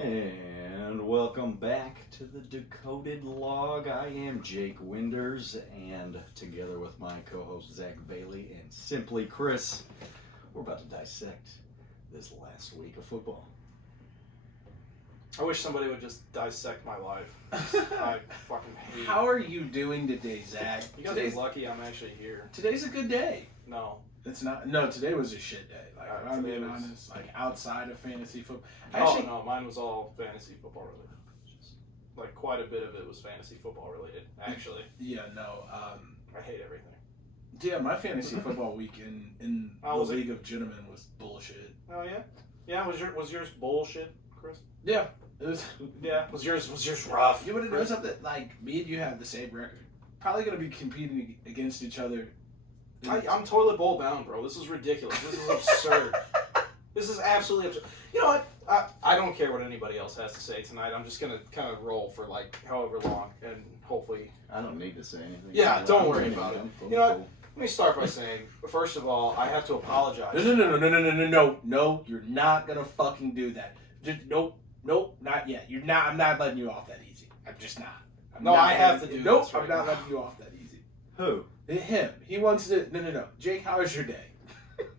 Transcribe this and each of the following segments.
And welcome back to the Decoded Log. I am Jake Winders, and together with my co-host Zach Bailey and Simply Chris, we're about to dissect this last week of football. I wish somebody would just dissect my life. I fucking hate How are you doing today, Zach? You guys are lucky I'm actually here. Today's a good day. No. It's not. No, today was a shit day. Like, I'm being honest. Like, outside of fantasy football. Actually, no, mine was all fantasy football related. Like, quite a bit of it was fantasy football related, actually. Yeah, no. I hate everything. Yeah, my fantasy football week in the League of Gentlemen was bullshit. Oh, yeah? Yeah, was yours bullshit, Chris? Yeah. It was. Yeah. Was yours rough? You want to know something? Like, me and you have the same record. Probably going to be competing against each other. I'm toilet bowl bound, bro. This is ridiculous. This is absurd. This is absolutely absurd. You know what? I don't care what anybody else has to say tonight. I'm just going to kind of roll for, like, however long, and hopefully... I don't need to say anything. Yeah, don't worry about it. You know what? Let me start by saying, first of all, I have to apologize. No, you're not going to fucking do that. Just, nope, not yet. I'm not letting you off that easy. I'm just not. I have to do this. I'm not letting you off that easy. Who? Him. He wants to... No. Jake, how was your day?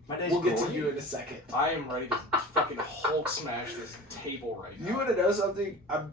My day's We'll get to great. you in a second. I am ready to fucking Hulk smash this table right now. You want to know something? I'm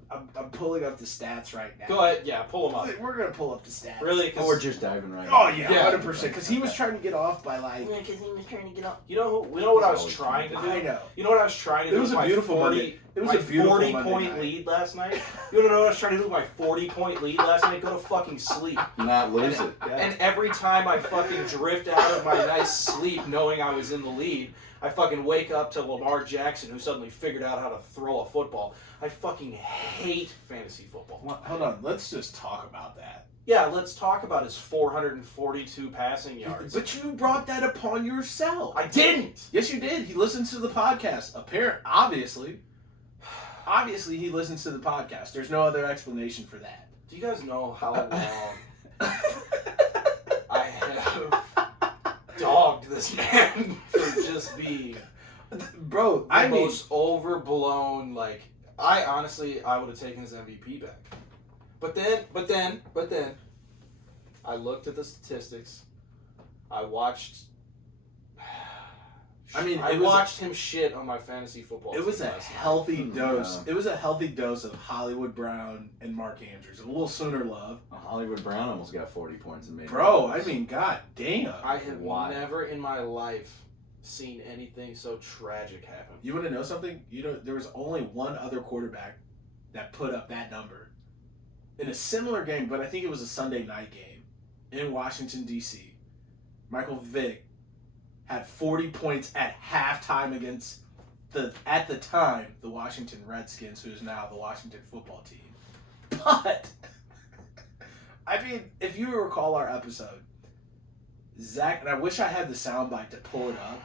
pulling up the stats right now. Go ahead. Yeah, pull them up. We're going to pull up the stats. Really? Oh, we're just diving right Oh, in. yeah, 100%. Because he was trying to get off by, like... Yeah, because he was trying to get off. You know what I was trying to do? I know. You know what I was trying to do? It was a beautiful Monday. It was a beautiful 40-point lead last night. You want to know what I was trying to do with my 40-point lead last night? Go to fucking sleep. Not lose it. Yeah. And every time I fucking drift out of my nice sleep knowing I was in the lead, I fucking wake up to Lamar Jackson, who suddenly figured out how to throw a football. I fucking hate fantasy football. Well, hold on. Let's just talk about that. Yeah, let's talk about his 442 passing yards. But you brought that upon yourself. I didn't! Yes, you did. He listens to the podcast. Obviously, he listens to the podcast. There's no other explanation for that. Do you guys know how long I have dogged this man for just being Bro, the most overblown, like, I would have taken his MVP back. But then, I looked at the statistics. I watched him shit on my fantasy football team. It was a healthy dose. It was a healthy dose of Hollywood Brown and Mark Andrews. A little Sooner love. Hollywood Brown almost got 40 points and made Bro, I mean, god damn. I have never in my life seen anything so tragic happen. You want to know something? There was only one other quarterback that put up that number in a similar game, but I think it was a Sunday night game in Washington, D.C. Michael Vick had 40 points at halftime against at the time, the Washington Redskins, who is now the Washington football team. But, I mean, if you recall our episode, Zach, and I wish I had the soundbite to pull it up,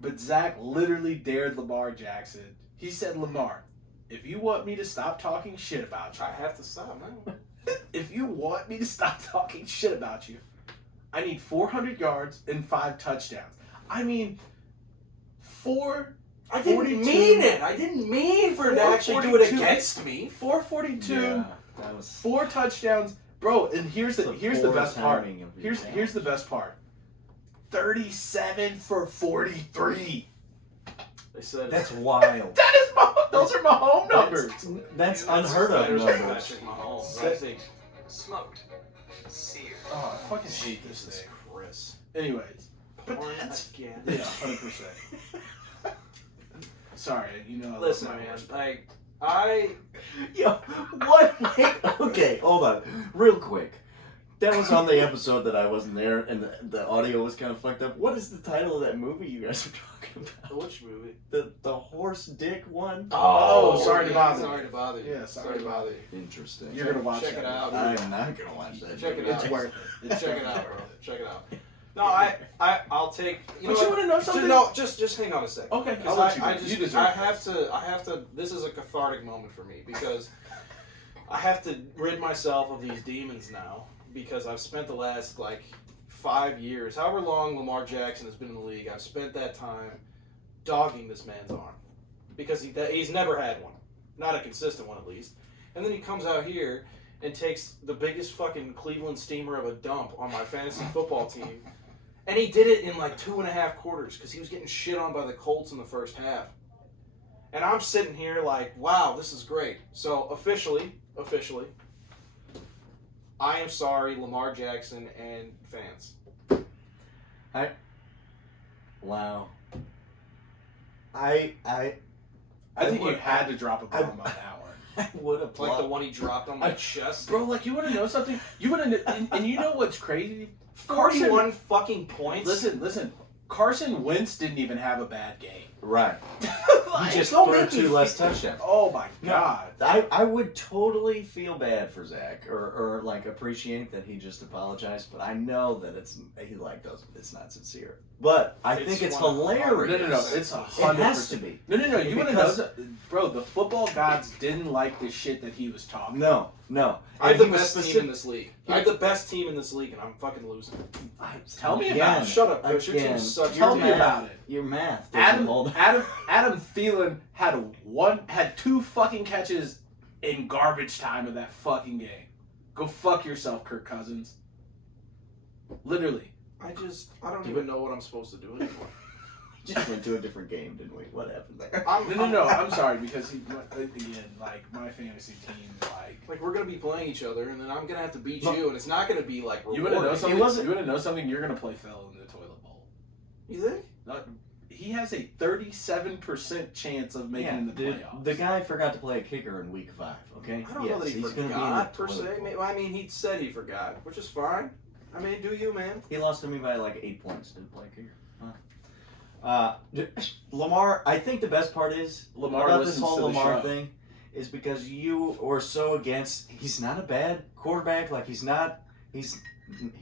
but Zach literally dared Lamar Jackson. He said, Lamar, if you want me to stop talking shit about you, I have to stop now. If you want me to stop talking shit about you, I need 400 yards and 5 touchdowns. I mean, I didn't mean it. I didn't mean for it to actually do it against me. 442, Yeah, that was 4 touchdowns. Bro, and here's the best part. Here's the best part. 37 for 43. They said that's wild. Those are my home numbers. That's unheard of numbers. Patrick Mahomes. Smoked. Seared. Oh, I fucking hate this thing. Chris. Anyways, but Porn that's again. yeah, 100%. Sorry, I Listen, love my man. worst. Like I. Yo, what? Wait, okay, hold on. Real quick. That was on the episode that I wasn't there, and the audio was kind of fucked up. What is the title of that movie you guys were talking about? Which movie? The horse dick one? Oh, sorry to bother you. Sorry to bother you. Yeah, sorry to bother you. Interesting. You're gonna watch Check that. it out. I'm not gonna watch that. Check it It's out. worth it. It's Check it definitely out, bro. worth it. Check it out. No, I'll take. But you want to know something? Just hang on a second. Okay, Because I'll let I you go. just You deserve I it. have to. This is a cathartic moment for me because I have to rid myself of these demons now because I've spent the last 5 years, however long Lamar Jackson has been in the league, I've spent that time dogging this man's arm. because he's never had one. Not a consistent one, at least. And then he comes out here and takes the biggest fucking Cleveland steamer of a dump on my fantasy football team. And he did it in like 2.5 quarters because he was getting shit on by the Colts in the first half. And I'm sitting here like, wow, this is great. So officially, I am sorry, Lamar Jackson and fans. Wow. I think you had to drop a bomb on that one. I would have Like the one he dropped on my chest. Bro, like, you want to know something? You want to know, and you know what's crazy? 41 fucking points. Listen. Carson Wentz didn't even have a bad game. Right. Like, He just don't threw make me 2 less touchdowns. oh my No, God. I would totally feel bad for Zach or like appreciate that he just apologized, but I know that it's not sincere. But I think it's hilarious. No. It's 100%. It has to be. No. You want to know, Because- bro? The football gods didn't like the shit that he was talking. No. I have And the he was best team specific- in this league. I have the best team in this league, and I'm fucking losing. Tell me Again, about it. Shut up, Chris. Your again, team sucks. Tell Your me team- about it. Your math doesn't hold. Adam Thielen had 2 fucking catches in garbage time of that fucking game. Go fuck yourself, Kirk Cousins. Literally. I don't even know what I'm supposed to do anymore. Just went to a different game, didn't we? What happened there? No. I'm sorry because again, like my fantasy team, Like, we're going to be playing each other, and then I'm going to have to beat you, and it's not going to be, like, you rewarding. want to know something? It wasn't- You want to know something? You're gonna play Phil in the toilet bowl. You think? He has a 37% chance of making the playoffs. The guy forgot to play a kicker in week 5. Okay. I don't know that he he's gonna be in forgot, the per toilet se. bowl. I mean, he said he forgot, which is fine. I mean, do you, man? He lost to me by like 8 points. Didn't play kicker. Lamar. I think the best part is Lamar about this listens whole to the Lamar show. thing is because you were so against. He's not a bad quarterback. Like he's not. He's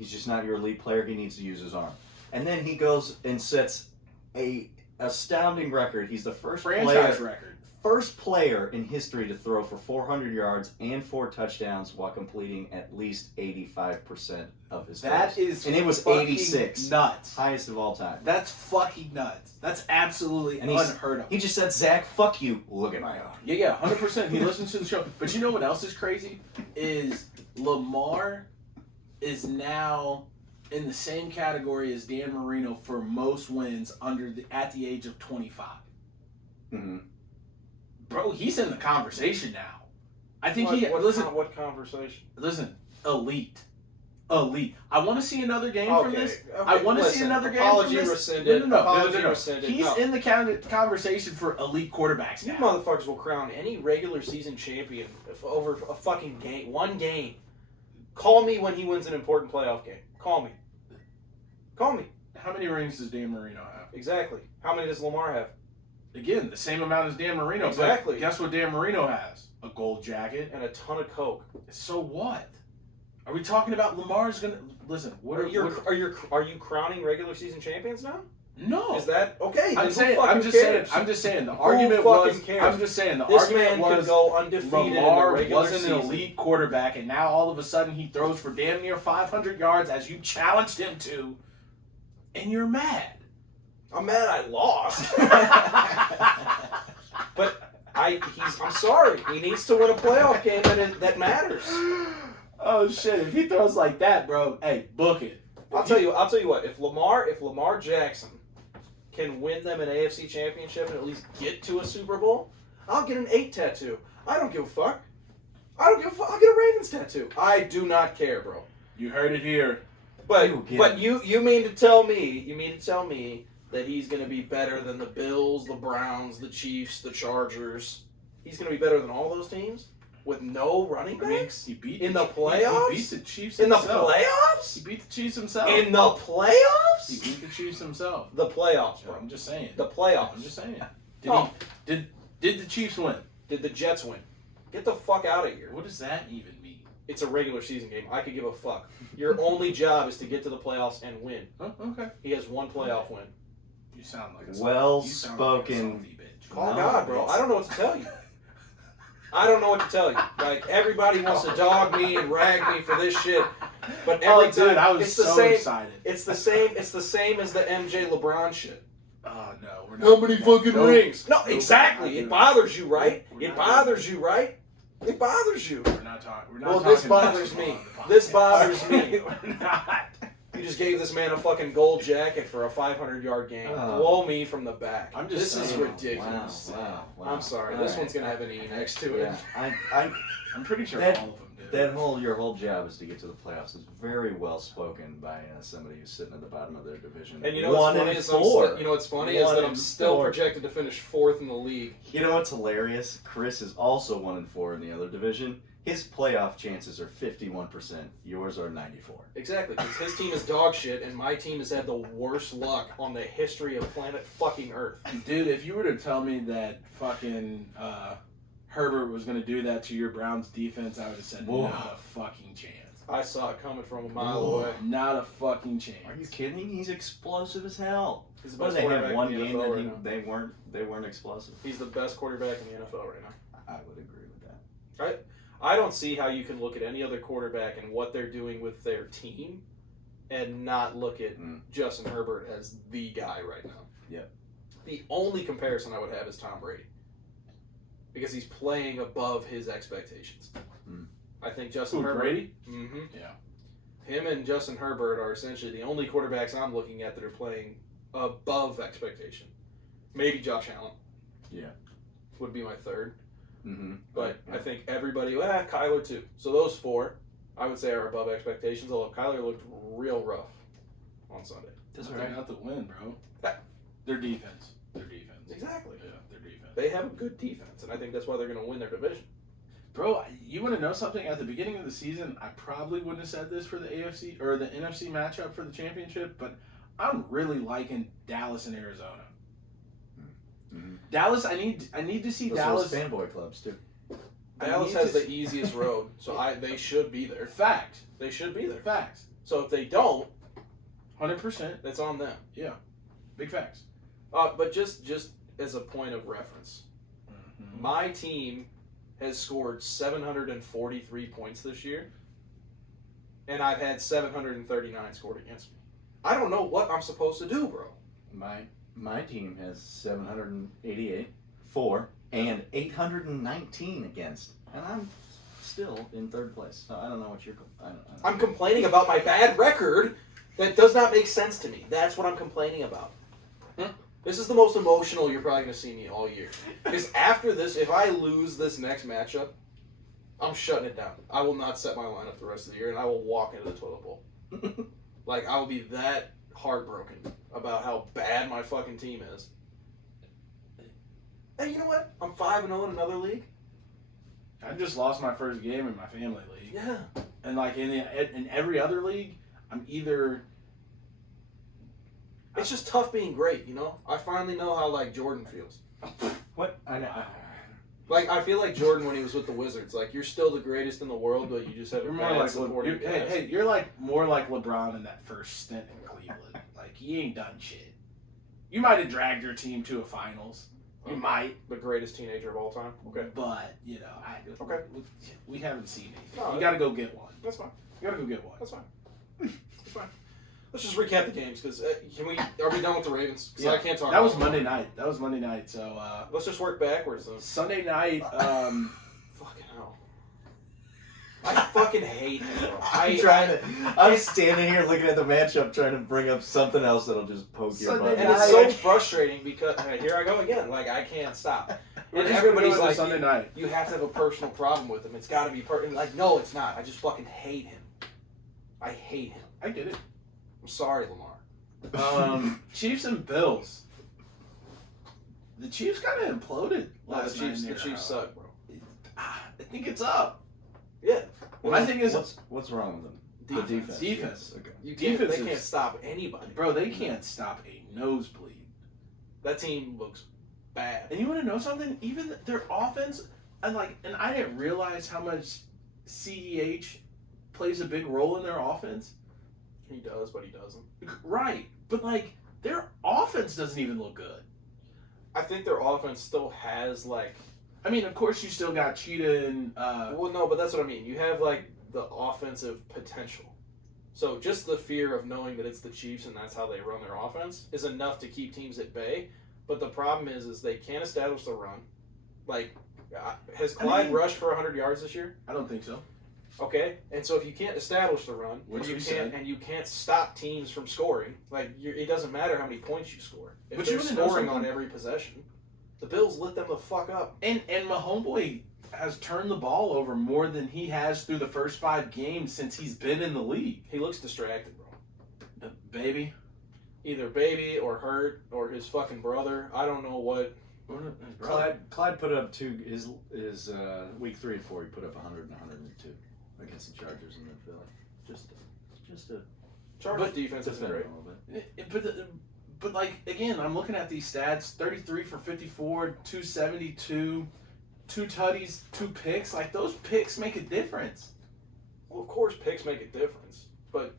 just not your elite player. He needs to use his arm. And then he goes and sets a astounding record. He's the Franchise record. first player in history to throw for 400 yards and 4 touchdowns while completing at least 85% of his That throws. is And it was fucking 86. nuts. Highest of all time. That's fucking nuts. That's absolutely And he's- unheard of. He just said, Zach, fuck you. Look at my arm. Yeah, 100%. He listens to the show. But you know what else is crazy? Is Lamar is now in the same category as Dan Marino for most wins at the age of 25. Mm-hmm. Bro, he's in the conversation now. I think What conversation? Listen, elite. I want to see another game from this. Okay, I want to see listen, another game apology from this. rescinded. No. Apology rescinded. He's No. in the conversation for elite quarterbacks You now. motherfuckers will crown any regular season champion over a fucking game. One game. Call me when he wins an important playoff game. Call me. How many rings does Dan Marino have? Exactly. How many does Lamar have? Again, the same amount as Dan Marino. Exactly. But guess what Dan Marino has? A gold jacket. And a ton of coke. So what? Are we talking about Lamar's gonna listen? Are you crowning regular season champions now? No. Is that okay? I'm then who fucking cares? I'm just saying. The Who argument fucking was. cares? I'm just saying. The This argument man was. could go undefeated in the Lamar regular wasn't season. an elite quarterback, and now all of a sudden he throws for damn near 500 yards as you challenged him to, and you're mad. I'm mad I lost. But I'm sorry. He needs to win a playoff game that matters. Oh shit! If he throws like that, bro, hey, book it. I'll tell you what. If Lamar Jackson can win them an AFC championship and at least get to a Super Bowl, I'll get an 8 tattoo. I don't give a fuck. I'll get a Ravens tattoo. I do not care, bro. You heard it here. But you mean to tell me that he's going to be better than the Bills, the Browns, the Chiefs, the Chargers? He's going to be better than all those teams with no running backs? He beat In the playoffs? He beat the Chiefs In the himself. playoffs? He beat the Chiefs himself. In the playoffs? He beat the Chiefs himself. The playoffs, bro. I'm just saying. The playoffs. I'm just saying. Oh. Did the Chiefs win? Did the Jets win? Get the fuck out of here. What does that even mean? It's a regular season game. I could give a fuck. Your only job is to get to the playoffs and win. Oh, okay. He has one playoff win. You sound like a Well you sound like a spoken. salty bitch. Call No, God, bro. it's- I don't know what to tell you. I don't know what to tell you. Like, everybody wants to dog me and rag me for this shit. But every Oh, dude, time, I was it's the so same. excited. It's the same as the MJ LeBron shit. Oh no, we're not. How many we're not- fucking nope. rings? No, Nope, exactly. we're It not bothers you, right? We're It not bothers you, right? It bothers you. We're not talking. We're not Well, talking this bothers basketball me. on the podcast. This bothers me. We're not. You just gave this man a fucking gold jacket for a 500-yard game. Blow me from the back. I'm just this is saying. ridiculous. Wow. I'm sorry. All This right. one's gonna have an E next to it. Yeah, I'm pretty sure That- all of them do. your whole job is to get to the playoffs is very well spoken by somebody who's sitting at the bottom of their division. And you know what's funny is that I'm still four. projected to finish 4th in the league. You know what's hilarious? Chris is also 1-4 in the other division. His playoff chances are 51%. Yours are 94. Exactly, because his team is dog shit, and my team has had the worst luck on the history of planet fucking Earth. Dude, if you were to tell me that fucking Herbert was going to do that to your Browns defense, I would have said Whoa. not a fucking chance. I saw it coming from a mile Whoa. away. Not a fucking chance. Are you kidding? He's explosive as hell. He's the What best did they quarterback have one in the game NFL that right now. they weren't explosive? He's the best quarterback in the NFL right now. I would agree with that. I don't see how you can look at any other quarterback and what they're doing with their team and not look at Justin Herbert as the guy right now. Yep. The only comparison I would have is Tom Brady. Because he's playing above his expectations. I think Justin Who, Herbert. Brady? Mm-hmm. Yeah. Him and Justin Herbert are essentially the only quarterbacks I'm looking at that are playing above expectation. Maybe Josh Allen. Yeah. Would be my third. Mm-hmm. But I think everybody, Kyler too. So those four, I would say, are above expectations, although Kyler looked real rough on Sunday. That's They're right. not the win, bro. That- Their defense. Their defense. Exactly. Yeah, their defense. They have a good defense, and I think that's why they're going to win their division. Bro, you want to know something? At the beginning of the season, I probably wouldn't have said this for the AFC or the NFC matchup for the championship, but I'm really liking Dallas and Arizona. Mm-hmm. Dallas, I need to see Those Dallas. are fanboy clubs too. Dallas need has to the easiest road, so they should be there. Fact. They should be there. Facts. So if they don't, 100%. that's on them. Big facts. But just as a point of reference, Mm-hmm. my team has scored 743 points this year, and I've had 739 scored against me. I don't know what I'm supposed to do, bro. My team has 788, 4, and 819 against, and I'm still in third place. So I don't know what you're. I'm complaining about my bad record that does not make sense to me. That's what I'm complaining about. This is the most emotional you're probably going to see me all year. Because after this, if I lose this next matchup, I'm shutting it down. I will not set my lineup the rest of the year, and I will walk into the toilet bowl. Like, I will be that heartbroken about how bad my fucking team is. And you know what? I'm 5-0 in another league. I just lost my first game in my family league, Yeah. and like in every other league, I'm either. It's just tough being great, you know? I finally know how, like, Jordan feels. What? Like, I feel like Jordan when he was with the Wizards. Like, you're still the greatest in the world, but you just have a You're more bad like supporting cast. hey, you're like more like LeBron in that first stint in Cleveland. Like he ain't done shit. You might have dragged your team to a finals. You might, The greatest teenager of all time. Okay. but Okay. we haven't seen anything. No, You got to go get one. That's fine. You got to go get one. That's fine. That's fine. Let's just recap the games, because are we done with the Ravens? Because I can't talk That was about Monday night. So Let's just work backwards, then. Sunday night. Fucking hell. I fucking hate him, bro. I'm standing here looking at the matchup, trying to bring up something else that'll just poke your Sunday butt. And it's so frustrating because here I go again. Like, I can't stop. We're And just everybody's gonna do it like, Sunday night. you have to have a personal problem with him. It's got to be like, no, it's not. I just fucking hate him. I hate him. I get it. I'm sorry, Lamar. Chiefs and Bills. The Chiefs kind of imploded No, last night. the Chiefs suck, bro. I think it's up. Yeah. My thing is, what's wrong with them? Defense. The defense. Defense. Yes, okay. Defense They can't is- stop anybody. bro, they can't stop a nosebleed. That team looks bad. And you want to know something? Even their offense, and I didn't realize how much CEH plays a big role in their offense. He does, but he doesn't. Right, but their offense doesn't even look good. I think their offense still has, like... I mean, of course, you still got Cheetah and well, no, but that's what I mean. You have, like, the offensive potential. So just the fear of knowing that it's the Chiefs and that's how they run their offense is enough to keep teams at bay. But the problem is they can't establish the run. Like, has Clyde rushed for 100 yards this year? I don't think so. Okay, and so if you can't establish the run, Which and you can't stop teams from scoring, like it doesn't matter how many points you score. If But they're you wanna know scoring on something? every possession, the Bills lit them the fuck up. And my homeboy has turned the ball over more than he has through the first 5 games since he's been in the league. He looks distracted, bro. Baby. Either baby or hurt or his fucking brother. I don't know what. Clyde put up his week 3 and 4. He put up 100 and 102 against the Chargers in Philly. Just a Chargers defense isn't defend great. a little bit. But like again, I'm looking at these stats: 33 for 54, 272, 2 tutties, 2 picks. Like those picks make a difference. Well, of course, picks make a difference, but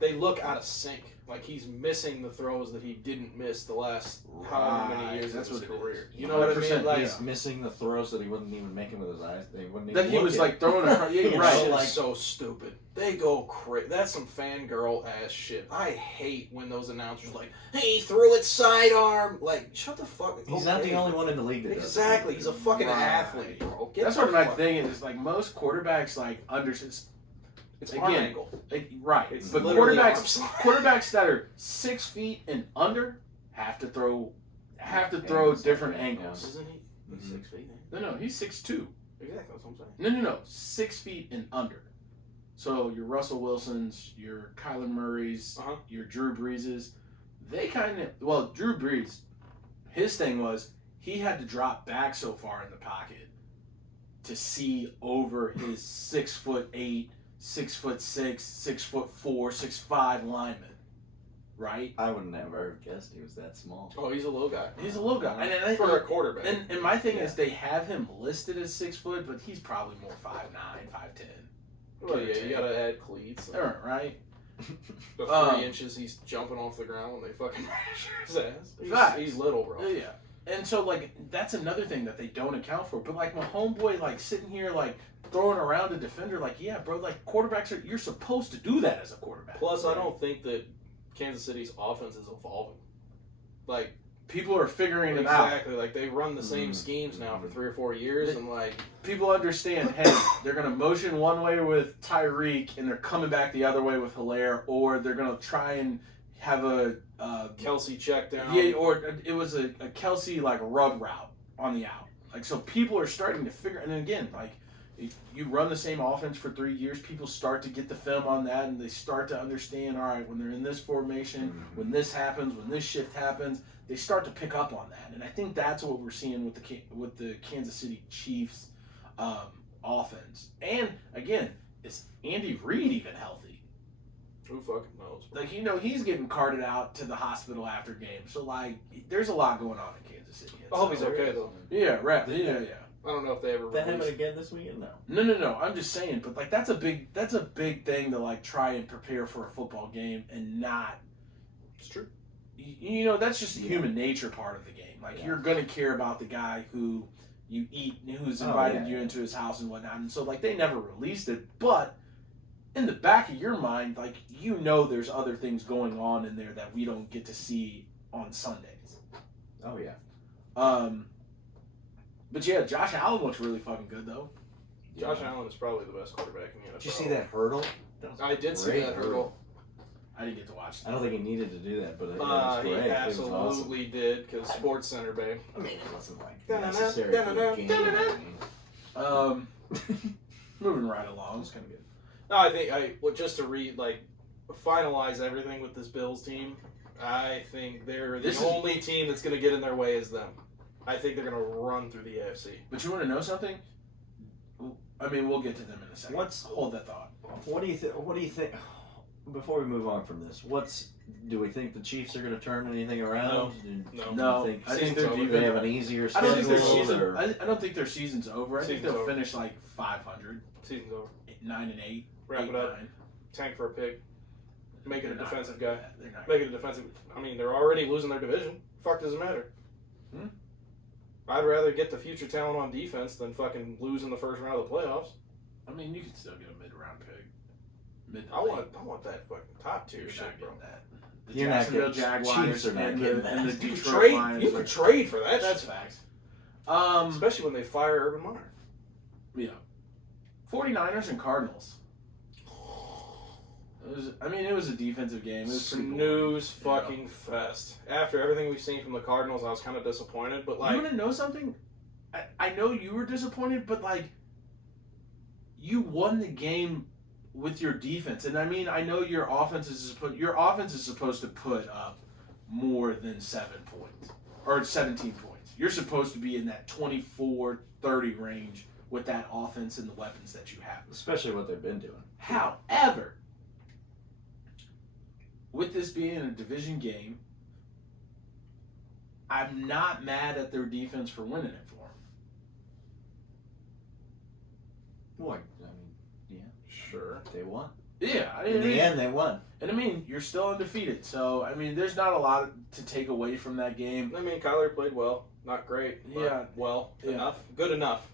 they look out of sync. Like he's missing the throws that he didn't miss the last however many years That's of his what it career. is. You know what I mean? 100%, Like He's missing the throws that he wasn't even making with his eyes. They wouldn't even That he look was at. like throwing a You know, right. like- so stupid. They go crazy. That's some fangirl ass shit. I hate when those announcers like, "Hey, he threw it sidearm." Like, shut the fuck. He's not the only one in the league that does Exactly. that. He's a fucking Right. athlete, bro. Get That's the what my fuck- thing is. Like most quarterbacks, like It's again, arm angle. right. It's But literally quarterbacks that are 6 feet and under have to throw different angles. Isn't he? He's Mhm. 6 feet. No, he's 6'2". Exactly. That's what I'm saying. No, 6 feet and under. So your Russell Wilsons, your Kyler Murrays, Uh-huh. your Drew Breeses, they kind of Drew Brees, his thing was he had to drop back so far in the pocket to see over his 6'8", 6'6", 6'4", 6'5" lineman, right? I would never have guessed he was that small. Oh, he's a little guy. He's a little guy, and For a quarterback. and my thing Yeah. is they have him listed as 6 foot, but he's probably more 5'9", 5'10". Well, yeah, you gotta add cleats. Right? The 3 inches he's jumping off the ground when they fucking mash his ass. Facts. He's little, bro. Yeah. And so, like, that's another thing that they don't account for. But, like, my homeboy, like, sitting here, like, throwing around a defender, like, yeah, bro, like, you're supposed to do that as a quarterback. Plus, I don't think that Kansas City's offense is evolving. Like, People are figuring it out. exactly. Like, they run the same schemes now for 3 or 4 years, and, like, People understand, hey, they're going to motion one way with Tyreek, and they're coming back the other way with Hilaire, or they're going to try and have a Kelsey check down. yeah, or it was a Kelsey like rug route on the out. Like so, people are starting to figure. And again, like you run the same offense for 3 years, people start to get the film on that, and they start to understand. All right, when they're in this formation, when this happens, when this shift happens, they start to pick up on that. And I think that's what we're seeing with the Kansas City Chiefs offense. And again, is Andy Reid even healthy? Who fucking knows? Bro? Like, he's getting carted out to the hospital after games. So, like, there's a lot going on in Kansas City. I hope he's okay, though. Yeah, right. Yeah. I don't know if they ever That happened released. again this weekend? No. No. I'm just saying, but like that's a big thing to like try and prepare for a football game and not. It's true. That's just the human nature part of the game. Like you're gonna care about the guy who you eat, who's invited you into his house and whatnot. And so like they never released it, but in the back of your mind, like there's other things going on in there that we don't get to see on Sundays. Oh yeah. But yeah, Josh Allen looks really fucking good though. Josh Allen is probably the best quarterback in the NFL. Did you see that hurdle? That was I did see great that hurdle. I didn't get to watch that. I don't think he needed to do that, but it was He great. It was awesome. absolutely did, because Sports Center, babe. I mean, it wasn't like Da-na-na, necessary for the da-na-na, game. da-na-na. Moving right along. It's kind of good. No, I think just to finalize everything with this Bills team. I think they're the only team that's going to get in their way is them. I think they're going to run through the AFC. But you want to know something? I mean, we'll get to them in a second. Hold that thought. What do you think? What do you think? Before we move on from this, do we think the Chiefs are going to turn anything around? No. I think Season's they're over. Do they have an easier I schedule? don't think their season. or- I don't think their season's over. I think Season's they'll over. finish like 500, Season's over. 9-8. Wrap it up. 8-9. Tank for a pick. Make it a They're not defensive gonna guy. do that. They're not. Make it a defensive. I mean, they're already losing their division. Fuck does it matter? Hmm? I'd rather get the future talent on defense than fucking lose in the first round of the playoffs. I mean, you could still get a mid-round pick. I want that fucking top tier You're shit, not bro. getting that. The You're not Jacksonville getting- Jaguars Chiefs are not and getting the, that. and the You could Detroit trade. Lions. You could trade for that. That's shit. facts. Especially when they fire Urban Meyer. Yeah. 49ers and Cardinals. It was a defensive game. It was pretty boring. Snooze fucking fest. After everything we've seen from the Cardinals, I was kind of disappointed. But You want to know something? I know you were disappointed, but like, you won the game with your defense, and I mean, I know your offense is supposed to put up more than 7 points or 17 points. You're supposed to be in that 24-30 range with that offense and the weapons that you have. Especially what they've been doing. However, with this being a division game, I'm not mad at their defense for winning it for them. Boy, I mean, yeah, sure. they won. Yeah, In the end, they won. And I mean, you're still undefeated, so I mean, there's not a lot to take away from that game. I mean, Kyler played well. Not great. But Yeah. well, Yeah. enough. Good enough.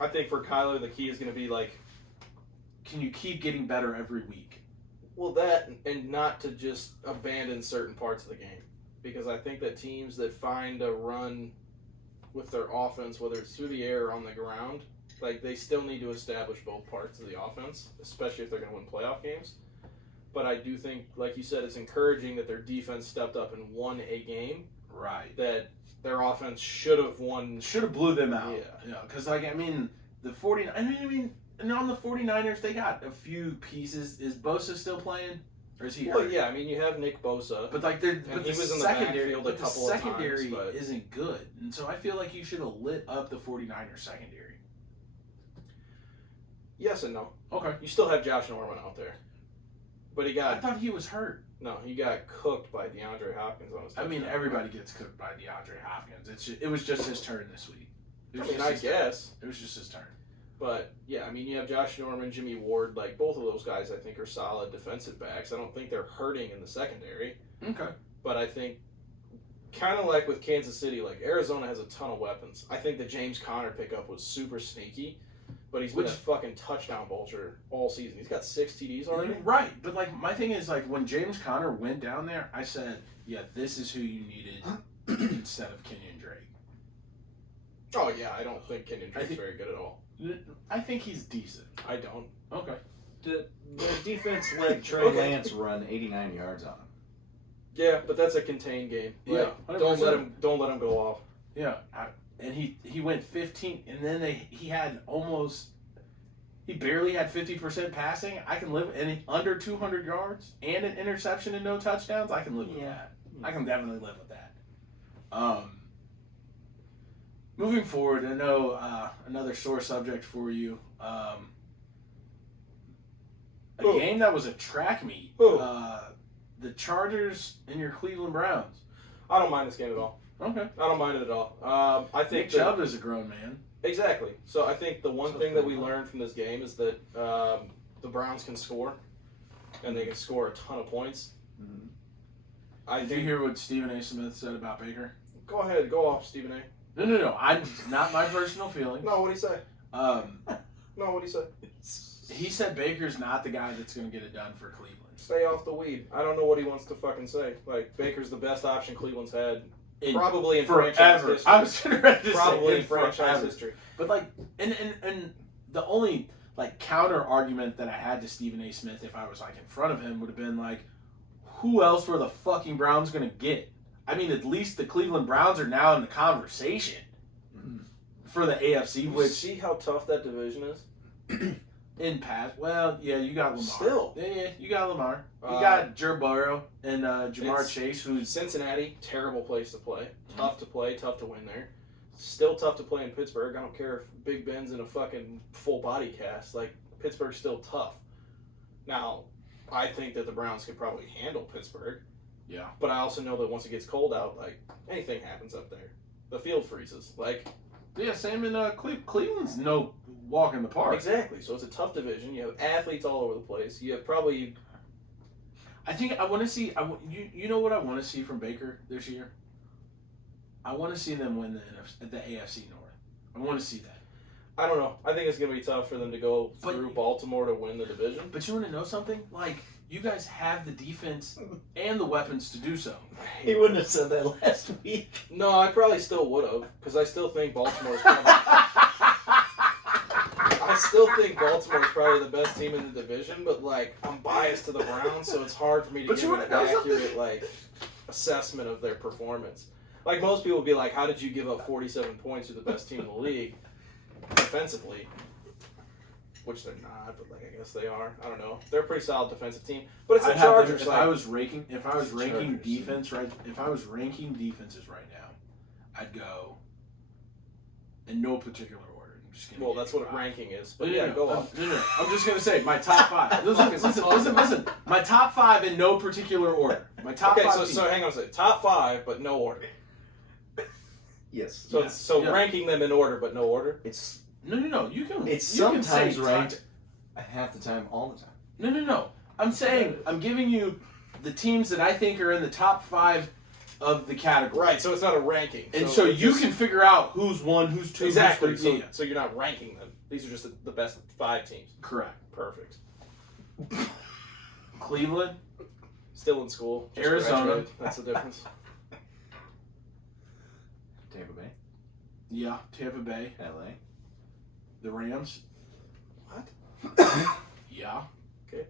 I think for Kyler, the key is going to be like, Can you keep getting better every week? well, that and not to just abandon certain parts of the game. Because I think that teams that find a run with their offense, whether it's through the air or on the ground, like they still need to establish both parts of the offense, especially if they're going to win playoff games. But I do think, like you said, it's encouraging that their defense stepped up and won a game Right. that their offense should have won. Should have blew them out. Yeah. Because, like, I mean, and on the 49ers, they got a few pieces. Is Bosa still playing? Or is he Well, hurt? yeah, I mean, you have Nick Bosa. But, like, he was in the backfield a couple of times, secondary but- isn't good. And so I feel like you should have lit up the 49ers secondary. Yes and no. Okay. You still have Josh Norman out there. But he I got thought he was hurt. he got cooked by DeAndre Hopkins on his I mean, touchdown. everybody gets cooked by DeAndre Hopkins. It was just his turn this week. It was I mean, just I his turn. guess. It was just his turn. But, yeah, I mean, you have Josh Norman, Jimmy Ward. Like, both of those guys, I think, are solid defensive backs. I don't think they're hurting in the secondary. Okay. But I think, kind of like with Kansas City, like, Arizona has a ton of weapons. I think the James Conner pickup was super sneaky. But he's been a fucking touchdown vulture all season. He's got 6 TDs already. Right, but like my thing is like when James Conner went down there, I said, yeah, this is who you needed instead of Kenyon Drake. Oh, yeah, I don't think Kenyon Drake's think- very good at all. I think he's decent. I don't. Okay. The defense let Trey Okay. Lance run 89 yards on him. Yeah, but that's a contained game. Yeah, Like, don't 100%. let him go off. Yeah, and he went 15, and then he barely had 50% passing. I can live under 200 yards and an interception and no touchdowns. I can live with that. I can definitely live with that. Moving forward, I know another sore subject for you. A Who? game that was a track meet. Who? The Chargers and your Cleveland Browns. I don't mind this game at all. Okay. I don't mind it at all. I think Nick Chubb is a grown man. Exactly. So I think the one So thing that pretty we cool. learned from this game is that the Browns can score, and they can score a ton of points. Mhm. I Did you think. hear what Stephen A. Smith said about Baker? Go ahead, go off, Stephen A. No. I'm not my personal feelings. No, what'd he say? Um, No, what'd he say? he said Baker's not the guy that's going to get it done for Cleveland. Stay off the weed. I don't know what he wants to fucking say. Like, Baker's the best option Cleveland's had In probably in franchise forever. history. I was ready to Probably say in franchise forever. history. But like, and the only like counter argument that I had to Stephen A. Smith if I was like in front of him would have been like, who else were the fucking Browns going to get? I mean, at least the Cleveland Browns are now in the conversation for the AFC, You which see how tough that division is? in pass. Well, yeah, you got Lamar. Still. Yeah, you got Lamar. You Uh, got Joe Burrow and Jamar it's- Chase, who's Cincinnati, terrible place to play. Tough to play, tough to win there. Still tough to play in Pittsburgh. I don't care if Big Ben's in a fucking full body cast. Like, Pittsburgh's still tough. Now, I think that the Browns could probably handle Pittsburgh. yeah. But I also know that once it gets cold out, like, anything happens up there. The field freezes. Like, Yeah, same in Cleveland's no walk in the park. exactly. So it's a tough division. You have athletes all over the place. You have probably... I think I want to see. You know what I want to see from Baker this year? I want to see them win the AFC North. I want to see that. I don't know. I think it's going to be tough for them to go But- through Baltimore to win the division. But you want to know something? Like, you guys have the defense and the weapons to do so. He wouldn't have said that last week. No, I probably still would have, because I still think Baltimore's probably... I still think Baltimore's probably the best team in the division, but, like, I'm biased to the Browns, so it's hard for me to But give you an wanna know something? accurate, like, assessment of their performance. Like, most people would be like, how did you give up 47 points to the best team in the league defensively? Which they're not, but, like, I guess they are. I don't know. They're a pretty solid defensive team. But it's the I'd have them- Chargers. if like, I was ranking Chargers. defense if I was ranking defenses right now, I'd go in no particular order. I'm just gonna well, give that's you what a 5. ranking is. But yeah, go on. No. I'm just gonna say my top 5. Listen. My top 5 in no particular order. My top Okay, 5. so hang on a second. Top 5, but no order. Yes. So Yeah, it's, so yeah. ranking them in order, but no order. It's No. You can. it's you can sometimes say ranked half the time, all the time. No. I'm saying I'm giving you the teams that I think are in the top 5 of the category. Right, so it's not a ranking. And so it's you just- can figure out who's 1, who's 2, exactly. who's 3. So, so you're not ranking them. These are just the best 5 teams. Correct. Perfect. Cleveland, Still in school. Just Arizona. graduated. That's the difference. Tampa Bay, yeah, Tampa Bay, LA. the Rams, What? yeah. Okay.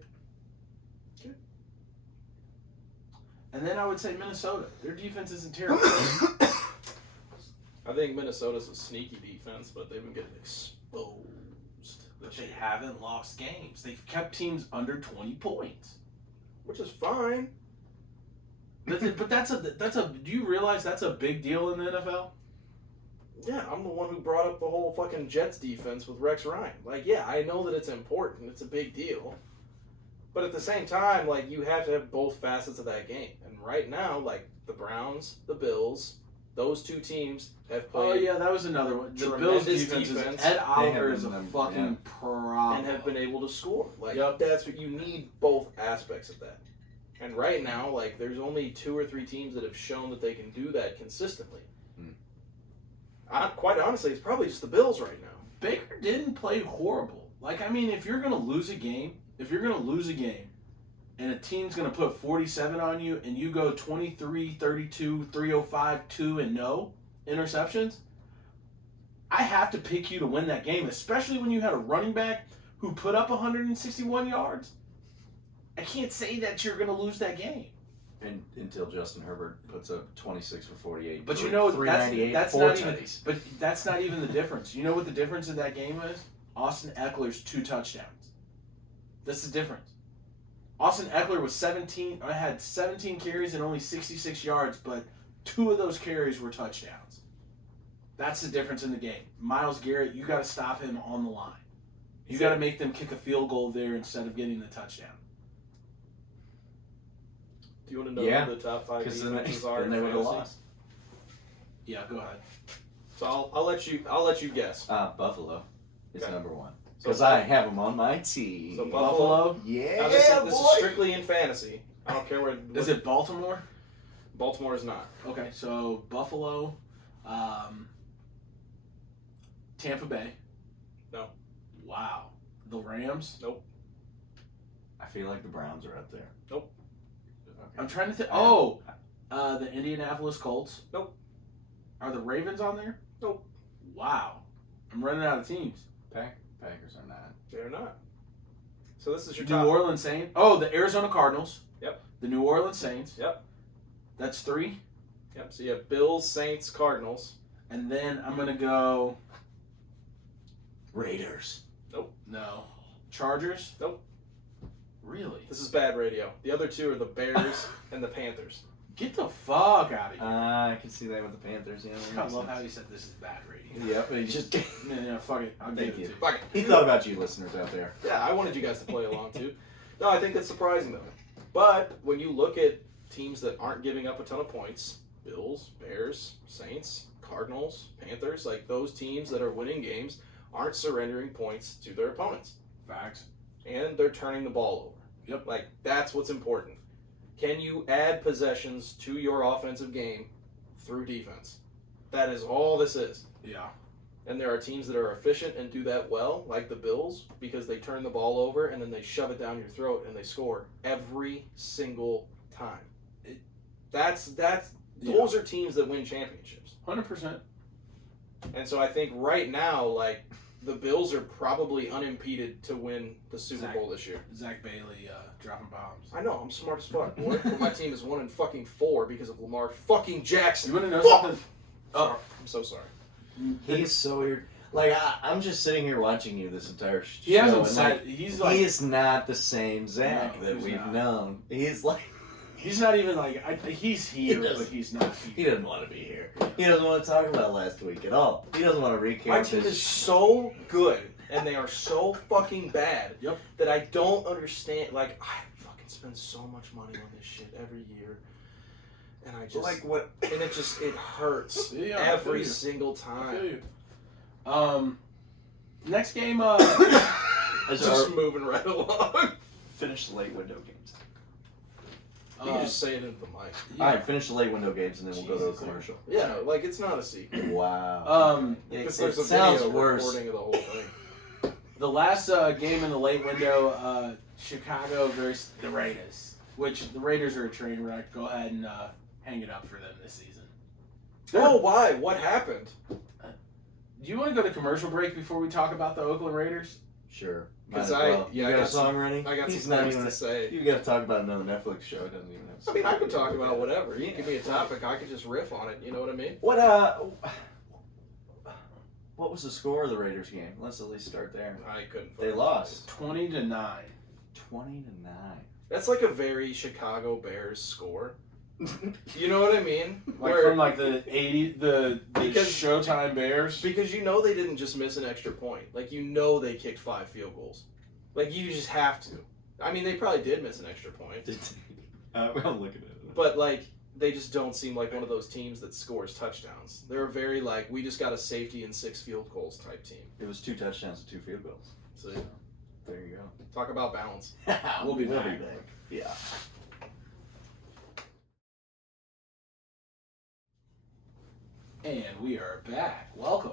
And then I would say Minnesota. Their defense isn't terrible. I think Minnesota's a sneaky defense, but they've been getting exposed. But this they year. haven't lost games. They've kept teams under 20 points. Which is fine. But that's a do you realize that's a big deal in the NFL? Yeah, I'm the one who brought up the whole fucking Jets defense with Rex Ryan. Like, yeah, I know that it's important. It's a big deal. But at the same time, like, you have to have both facets of that game. And right now, like, the Browns, the Bills, those two teams have Oh played yeah, that was another one. The Tremendous Bills defense, defense. Ed Oliver have is a been, fucking problem. and have been able to score. Like, Yep. that's what you need, both aspects of that. And right now, like, there's only 2 or 3 teams that have shown that they can do that consistently. Quite honestly, it's probably just the Bills right now. Baker didn't play horrible. Like, I mean, if you're gonna lose a game, and a team's gonna put 47 on you, and you go 23, 32, 305, 2, and no interceptions, I have to pick you to win that game, especially when you had a running back who put up 161 yards. I can't say that you're gonna lose that game. And until Justin Herbert puts up 26 for 48. But you know, 398, that's 4 not even. tutties. But that's not even the difference. You know what the difference in that game is? Austin Eckler's 2 touchdowns. That's the difference. Austin Eckler was 17. I had 17 carries and only 66 yards, but 2 of those carries were touchdowns. That's the difference in the game. Myles Garrett, you got to stop him on the line. You got to make them kick a field goal there instead of getting the touchdown. Do you want to know Yeah, who the top 5 Because defenses are then in they would have fantasy? lost. Yeah, go ahead. So I'll let you guess. Buffalo is Okay. number 1. So Because I have them on my team. So Buffalo. Yeah, Now, this boy. is strictly in fantasy. I don't care where. Is it Baltimore? Baltimore is not. Okay, so Buffalo, Tampa Bay. No. Wow. The Rams. I feel like the Browns are up there. Nope. Okay. I'm trying to think. Oh, the Indianapolis Colts. Nope. Are the Ravens on there? Nope. Wow. I'm running out of teams. Packers are not. They're not. So this is your New top. Orleans Saints. Oh, the Arizona Cardinals. Yep. The New Orleans Saints. Yep. That's 3. Yep. So you have Bills, Saints, Cardinals. And then I'm gonna go. Raiders. No. Chargers. Nope. Really? This is bad radio. The other 2 are the Bears and the Panthers. Get the fuck out of here. I can see that with the Panthers. Yeah, that I makes love sense. how you said this is bad radio. Yep, he just Yeah, fuck it. I'll Thank give you. it to you. Fuck it. he thought about you listeners out there. Yeah, I wanted you guys to play along too. No, I think that's surprising though. But when you look at teams that aren't giving up a ton of points, Bills, Bears, Saints, Cardinals, Panthers, like those teams that are winning games aren't surrendering points to their opponents. Facts. And they're turning the ball over. Yep. Like that's what's important. Can you add possessions to your offensive game through defense? That is all this is. Yeah. And there are teams that are efficient and do that well, like the Bills, because they turn the ball over and then they shove it down your throat and they score every single time. Those are teams that win championships. 100%. And so I think right now, like, the Bills are probably unimpeded to win the Super Bowl this year. Zach Bailey dropping bombs. I know, I'm smart as fuck. But my team is 1-4 because of Lamar fucking Jackson. You want to know something? Oh, I'm so sorry. He is so weird. Like, I'm just sitting here watching you this entire show. He hasn't and, said. He's like. he is not the same Zach No, that he's we've not. known. He's like, He's not even like. He's here, He does. but he's not he here. doesn't want to be here. He doesn't want to talk about last week at all. He doesn't want to recap My team is so good, and they are so fucking bad Yep. that I don't understand. Like, I fucking spend so much money on this shit every year, and I just like what? and it hurts Yeah, I feel every you. single I feel time. you. Next game. Just moving right along. Finish the late window games. You can just say it into the mic. All right, finish the late window games, and then we'll go to a Jesus. commercial. Yeah, like it's not a secret. Wow. Because It there's a sounds video worse. recording of the whole thing. The last game in the late window, Chicago versus the Raiders, which the Raiders are a train wreck. Go ahead and hang it up for them this season. Oh, why? What happened? Do you want to go to commercial break before we talk about the Oakland Raiders? Sure. 'Cause Might as well. I You got a got some- song ready? I got He's some not things even. to say. You got to talk about another Netflix show. It doesn't even have. I mean, I could talk about whatever. You Yeah. give me a topic, I could just riff on it. You know what I mean? What was the score of the Raiders game? Let's at least start there. I couldn't. They fucking lost 20-9. 20-9. That's like a very Chicago Bears score. You know what I mean? Like from like the 80, the Because- Showtime Bears. Because you know they didn't just miss an extra point. Like, you know they kicked 5 field goals. Like, you just have to. I mean, they probably did miss an extra point. I'm looking at it. But, like, they just don't seem like one of those teams that scores touchdowns. They're a very, like, we just got a safety and 6 field goals type team. It was 2 touchdowns and 2 field goals. So, There you go. talk about balance. We'll be back. Yeah. And we are back. Welcome.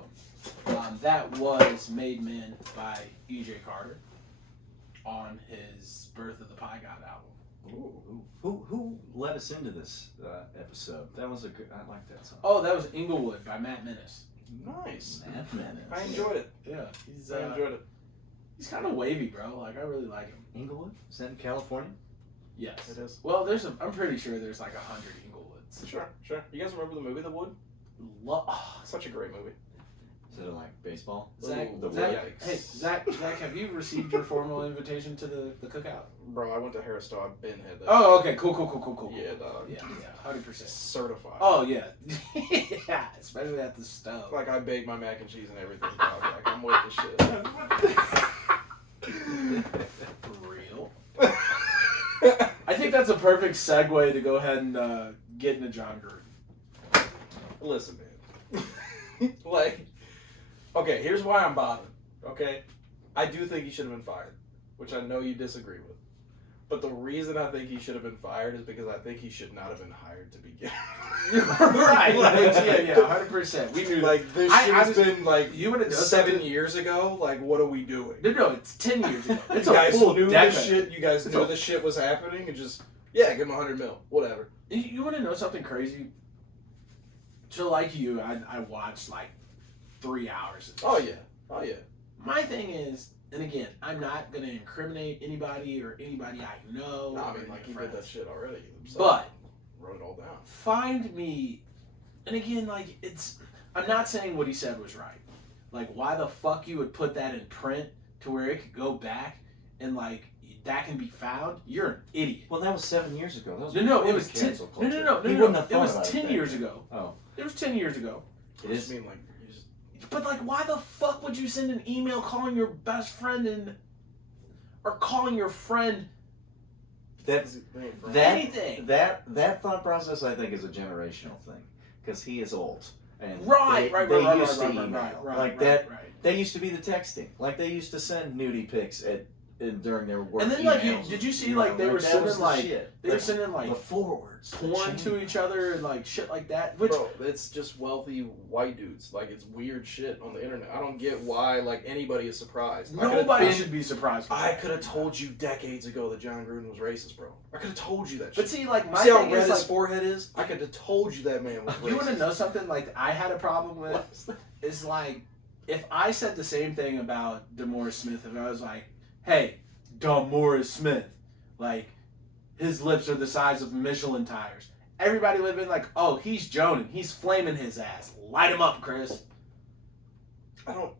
That was Made Men by E.J. Carter on his Birth of the Pie God album. Ooh. Who led us into this episode? That was a good. I like that song. Oh, that was Inglewood by Matt Menace. Nice. Matt Menace. I enjoyed it. Yeah, I enjoyed it. he's kind of wavy, bro. Like I really like him. Inglewood? Is that in California? Yes, It is. Well, I'm pretty sure there's like 100 Inglewoods. Sure. You guys remember the movie The Wood? Such a great movie. Is it like baseball? Zach, The Zach, Yikes. hey, Zach, have you received your formal invitation to the cookout? Bro, I went to Harris, so I've been had that. Oh, okay, cool. Yeah, dog. Yeah, 100%. Certified. Oh yeah, yeah, especially at the stove. Like, I baked my mac and cheese and everything, dog. Like, I'm with the shit. Real. I think that's a perfect segue to go ahead and get into John Gruden. Listen, man. Like, okay, here's why I'm bothered, okay? I do think he should have been fired, which I know you disagree with. But the reason I think he should have been fired is because I think he should not have been hired to begin with. Right. Like, yeah, 100%. We knew that. Like, this I shit has was- been, like, You would have 7 years ago. Like, what are we doing? No, it's 10 years ago. It's You a guys full knew decade. this shit. You guys It's knew a- this shit was happening and just, yeah, give him $100 million. Whatever. You want to know something crazy? So, like you, I watched like 3 hours of this. Oh, yeah. My thing is, and again, I'm not going to incriminate anybody or anybody I know. No, I or mean, any like, he friends. did that shit already himself. But Wrote it all down. find me, and again, like, I'm not saying what he said was right. Like, why the fuck you would put that in print to where it could go back and, like, that can be found? You're an idiot. Well, that was 7 years ago. That was No, before it was the 10. cancel No, culture. He no. wouldn't have It thought was about 10 back years then. ago. Oh, It was 10 years ago. it I is. just mean, like, you just... But, like, why the fuck would you send an email calling your best friend or calling your friend That anything? that thought process, I think, is a generational thing because he is old. And Right. they used to email. Like that. Right. They used to be the texting. Like they used to send nudie pics at during their work. And then, like, emails, did you see, like, they were that was sending, the like, shit. they were sending, like, the forwards, the porn to chain. each other and, like, shit like that. Which, Bro, it's just wealthy white dudes. Like, it's weird shit on the internet. I don't get why, like, anybody is surprised. nobody should be surprised. I could have told you decades ago that John Gruden was racist, bro. I could have told you that shit. But see, like, my See how thing red is, his like, forehead is? I could have told you that man was racist. you want to know something, like, I had a problem with? Is, like, if I said the same thing about DeMaurice Smith, if I was like, hey, DeMaurice Smith, like, his lips are the size of Michelin tires. Everybody would have been like, oh, he's Jonan. He's flaming his ass. Light him up, Chris. I don't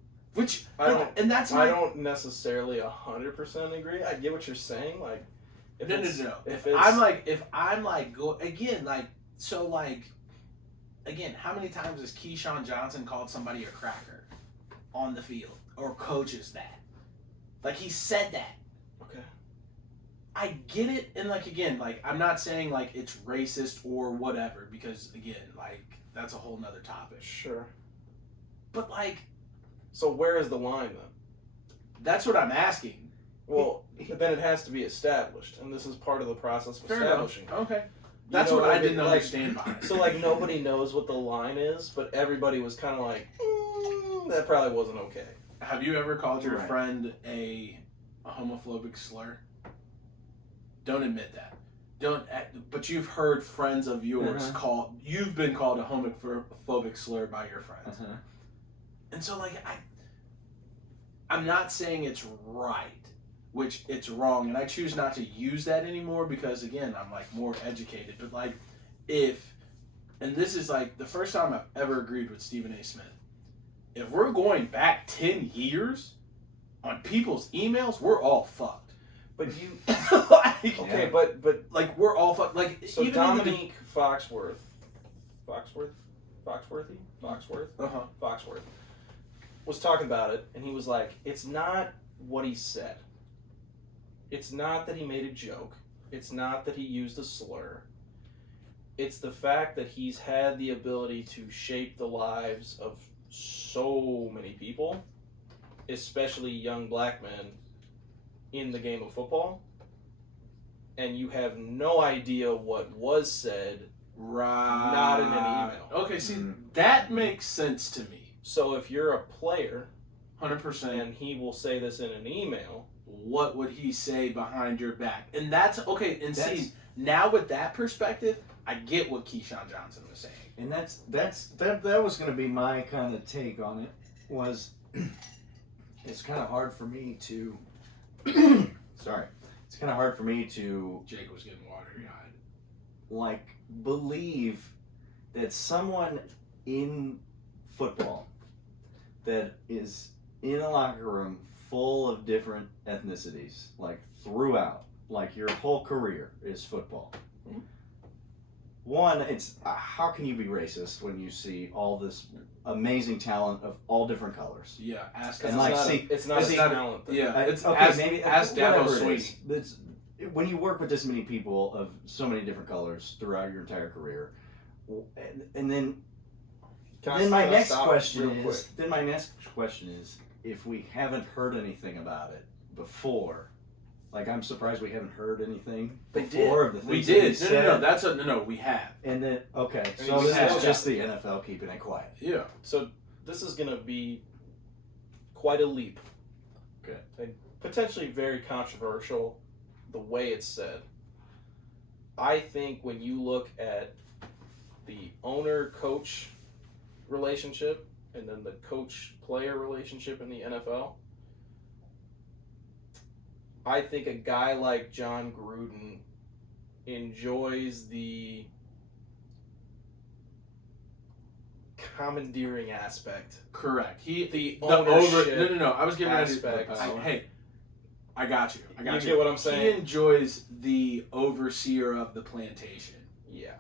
And that's my... I don't necessarily 100% agree. I get what you're saying. Like, No. If I'm like, go again, like, so, like, again, how many times has Keyshawn Johnson called somebody a cracker on the field or coaches that? Like, he said that. Okay. I get it, and, like, again, like, I'm not saying, like, it's racist or whatever, because, again, like, that's a whole nother topic. Sure. But, like... So where is the line, then? That's what I'm asking. Well, then it has to be established, and this is part of the process of establishing it. Okay. You That's know what I mean? didn't Like, understand by it. So, like, nobody knows what the line is, but everybody was kind of like, that probably wasn't okay. Have you ever called your Right. friend a homophobic slur? Don't admit that. Don't. But you've heard friends of yours you've been called a homophobic slur by your friends, and so, like, I'm not saying it's right, which it's wrong, and I choose not to use that anymore because, again, I'm, like, more educated. But, like, and this is, like, the first time I've ever agreed with Stephen A. Smith. If we're going back 10 years on people's emails, we're all fucked. But you... Like, Okay, Yeah. but... like, we're all fucked. Like, So even Dominique Foxworth was talking about it, and he was like, it's not what he said. It's not that he made a joke. It's not that he used a slur. It's the fact that he's had the ability to shape the lives of so many people, especially young black men, in the game of football, and you have no idea what was said, right, not in an email. Okay, see, that makes sense to me. So if you're a player, 100%. and he will say this in an email, What would he say behind your back? And that's okay. And see, now with that perspective, I get what Keyshawn Johnson was saying. And that was going to be my kind of take on it. Was it's kind of hard for me to sorry, it's kind of hard for me to Jake was getting watery-eyed. like believe that someone in football that is in a locker room full of different ethnicities, like throughout, like your whole career is football. Mhm. One, it's how can you be racist when you see all this amazing talent of all different colors? Yeah, ask And him. like, it's not a talent thing. Yeah, it's okay, ask, maybe ask whatever Dabo it Sweeney. is. It's, when you work with this many people of so many different colors throughout your entire career, and then my next question is, if we haven't heard anything about it before, like I'm surprised we haven't heard anything before of the things We that he did. said. No, we have. And then okay, And so you this have- is just the NFL keeping it quiet. Yeah. So this is going to be quite a leap. Okay. And potentially very controversial the way it's said. I think when you look at the owner-coach relationship and then the coach-player relationship in the NFL, I think a guy like John Gruden enjoys the commandeering aspect. Correct. The ownership No. I was getting ready aspect. Hey, I got you. I got you. You get what I'm He saying? enjoys the overseer of the plantation. Yeah.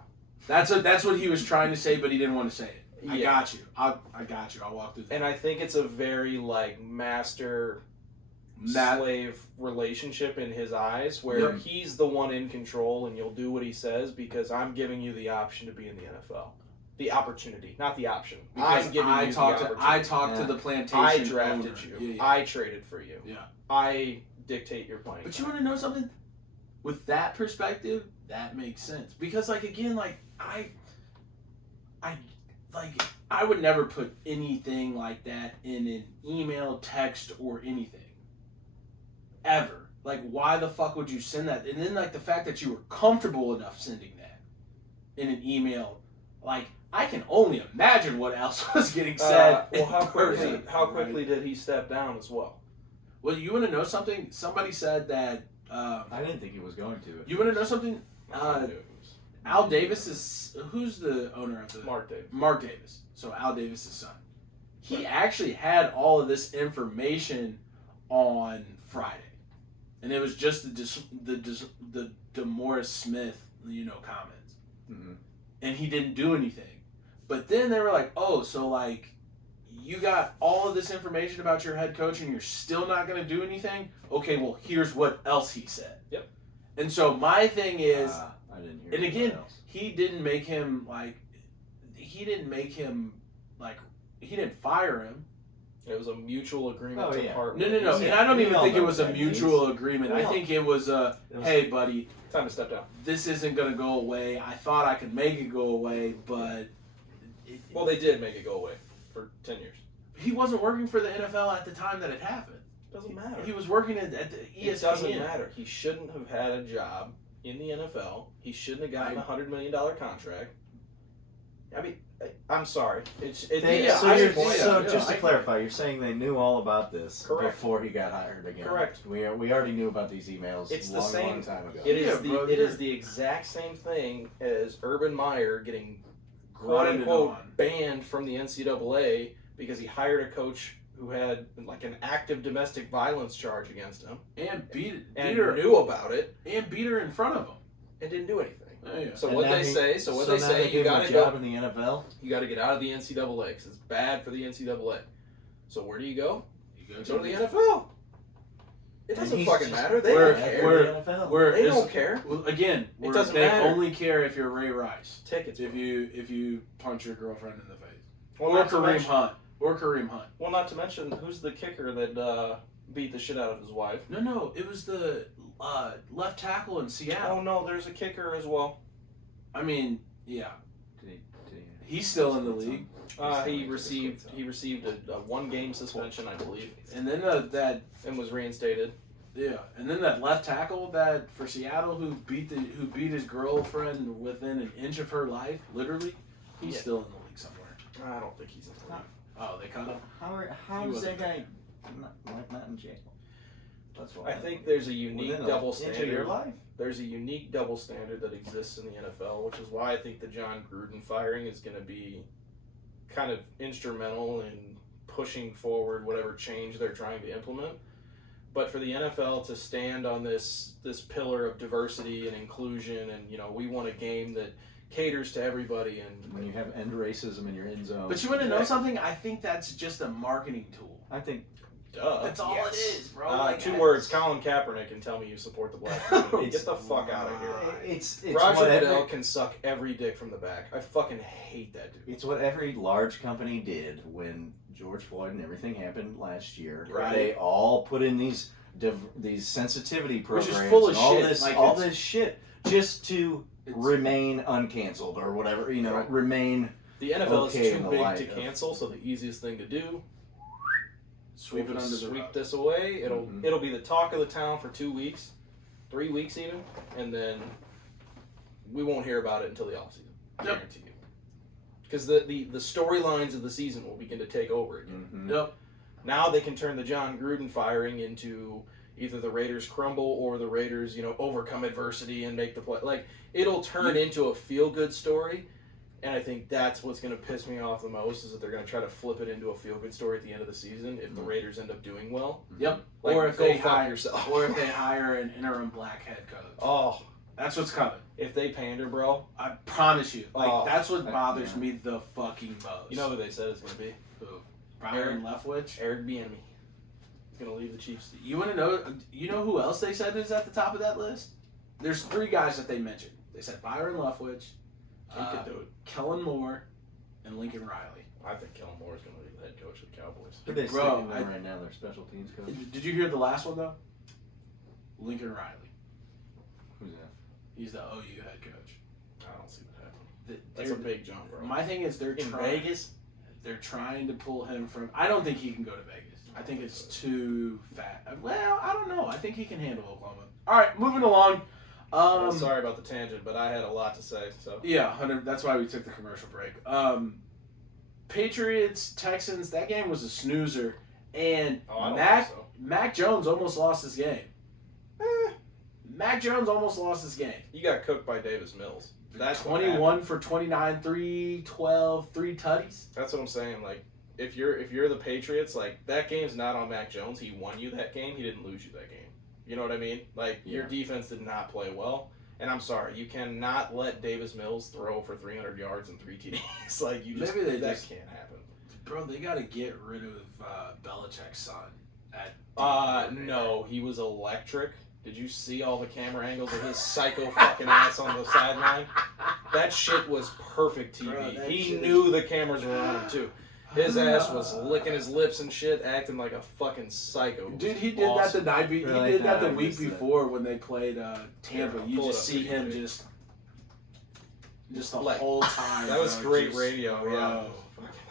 That's what he was trying to say, but he didn't want to say it. I Yeah. got you. I got you. I'll walk through that. And I think it's a very like master slave relationship in his eyes where Yep. he's the one in control and you'll do what he says because I'm giving you the option to be in the NFL. The opportunity, not the option. Because I'm giving you the opportunity. I talked to the plantation I drafted owner. you. Yeah. I traded for you. Yeah. I dictate your playing. But you want to know something? With that perspective, that makes sense. Because, like, again, like, I would never put anything like that in an email, text, or anything. Ever. Like, why the fuck would you send that? And then, like, the fact that you were comfortable enough sending that in an email, like, I can only imagine what else was getting said. Well, how quickly Right? did he step down as well? Well, you want to know something? Somebody said that. I didn't think he was going to. You want to know something? I knew it was Al Davis is who's the owner of the Mark Davis. Mark Davis. So Al Davis' son. He actually had all of this information on Friday, and it was just the DeMaurice Smith, comments, Mm-hmm. and he didn't do anything. But then they were like, "Oh, so like, you got all of this information about your head coach, and you're still not going to do anything? Okay, well, here's what else he said." Yep. And so my thing is. I didn't hear. And anything again, else. he didn't fire him. It was a mutual agreement Oh, to yeah. part. No. ways. And I don't We even all think it know was what a that mutual means. agreement. We I all- think it was a, It was- hey, buddy, Time to step down. this isn't going to go away. I thought I could make it go away, but Well, they did make it go away for 10 years. he wasn't working for the NFL at the time that it happened. Doesn't matter. He was working at the ESPN. It doesn't matter. He shouldn't have had a job in the NFL. He shouldn't have gotten a $100 million contract. I mean, I'm sorry. It's so just to clarify, you're saying they knew all about this Correct. before he got hired again. Correct. We already knew about these emails. It's the long same- time ago. It is Yeah, the bro, it you're- is the exact same thing as Urban Meyer getting quote Grinded unquote on. banned from the NCAA because he hired a coach who had like an active domestic violence charge against him And beat and her knew about it and beat her in front of him. and didn't do anything. Oh, yeah. So And what now they he- say? now they You give him got a to job go. in the NFL. You got to get out of the NCAA because it's bad for the NCAA. So where do you go? You Go to the NFL. It And doesn't he's fucking just matter. They We're- don't care. we're- the NFL. Where They is- don't care. Well, again, It doesn't they matter. only care if you're Ray Rice. Tickets. If you punch your girlfriend in the face, Well, or not to Kareem mention- Hunt, or Kareem Hunt. Well, not to mention who's the kicker that beat the shit out of his wife. No, it was the left tackle in Seattle. Oh no, there's a kicker as well. I mean, yeah, Did he's still in the league. He received a 1-game suspension, I believe, And then that and was reinstated. and then that left tackle that for Seattle who beat his girlfriend within an inch of her life, literally, he's Yeah. still in the league somewhere. I don't think he's in the league. Oh, they cut him. How He is that wasn't guy not in jail? That's what I think there's a unique within double inch of your standard. life. There's a unique double standard that exists in the NFL, which is why I think the John Gruden firing is going to be kind of instrumental in pushing forward whatever change they're trying to implement. But for the NFL to stand on this pillar of diversity and inclusion, and we want a game that caters to everybody, and When you have end racism in your end zone. But you want to know Exactly. something? I think that's just a marketing tool. I think duh, That's all it is, bro. Two words: Colin Kaepernick, and tell me you support the black community. Get the fuck out of here. it's Roger what Goodell every, can suck every dick from the back. I fucking hate that dude. it's what every large company did when George Floyd and everything happened last year. Right. They all put in these sensitivity Which programs is full of and all shit. this Like, all it's- this shit just to It's- remain uncanceled or whatever, Right. remain. The NFL Okay, is in too the big light to of- cancel, so the easiest thing to do, Sweep it we'll under just the sweep rug. this away. It'll Mhm. it'll be the talk of the town for 2 weeks, 3 weeks even, and then we won't hear about it until the offseason. Yep. Guarantee you. Because the storylines of the season will begin to take over again. Mhm. Yep. Now they can turn the John Gruden firing into either the Raiders crumble or the Raiders, overcome adversity and make the play. Like, it'll turn into a feel-good story, and I think that's what's going to piss me off the most is that they're going to try to flip it into a feel-good story at the end of the season if the Raiders end up doing well. Yep. Like, or if go they fuck hire yourself. or if they hire an interim black head coach. Oh, That's what's coming. if they pander, bro, I promise you. Like Oh, that's what I- bothers yeah. me the fucking most. you know who they said it's going to be? Who? Byron Leftwich. Eric Bieniemy. He's going to leave the Chiefs. You want to know? You know who else they said is at the top of that list? There's 3 guys that they mentioned. They said Byron Leftwich, He could do it. Kellen Moore, and Lincoln Riley. I think Kellen Moore is going to be the head coach of the Cowboys. Who they Bro, sticking there right now? Their special teams coach. Did you hear the last one though? Lincoln Riley. Who's that? He's the OU head coach. I don't see that happening. Th- That's a they're- big jump, bro. My thing is they're In trying. Vegas? They're trying to pull him from. I don't think he can go to Vegas. I think it's too fat. Well, I don't know. I think he can handle Oklahoma. All right, moving along. Sorry about the tangent, but I had a lot to say. So Yeah, 100. That's why we took the commercial break. Patriots, Texans. That game was a snoozer, and I don't Mac think so. Mac Jones almost lost his game. Mac Jones almost lost his game. You got cooked by Davis Mills. That's what 21 for 29, 312, 3 tutties. That's what I'm saying. Like, if you're the Patriots, like that game's not on Mac Jones. He won you that game. He didn't lose you that game. You know what I mean? Like your defense did not play well. And I'm sorry, you cannot let Davis Mills throw for 300 yards and 3 TDs. Like you just Maybe they that just- can't happen. Bro, they got to get rid of Belichick's son. No, he was electric. Did you see all the camera angles of his psycho fucking ass on the sideline? That shit was perfect TV. Bro, that He shit knew the cameras were on him too. His ass was licking his lips and shit, acting like a fucking psycho. Dude, he did that the night. He Really? did that Nah, the I week missed that. before when they played Tampa. Yeah, You pull it just up see pretty him quick. just the Like, whole time. That was bro, great just radio,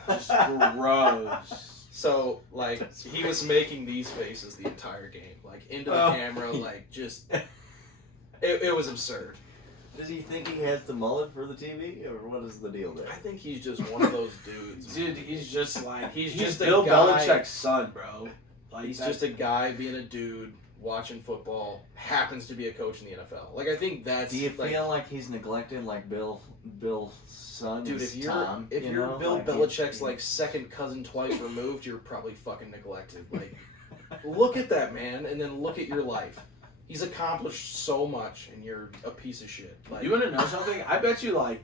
yeah. Just gross. So, like, he was making these faces the entire game. Like, into the Oh. camera, like, just... It was absurd. Does he think he has the mullet for the TV, or what is the deal there? I think he's just one of those dudes. Dude, he's just like He's he's just a Bill guy- Belichick's son, bro. Like He's that's- just a guy being a dude, watching football, happens to be a coach in the NFL. Like, I think that's... Do you like, feel like he's neglected, like Bill's son Dude, is if you're Tom? if you you're know? Bill Like, Belichick's like second cousin twice removed, you're probably fucking neglected. Like, look at that man, and then look at your life. He's accomplished so much, and you're a piece of shit. Like, You want to know something? I bet you like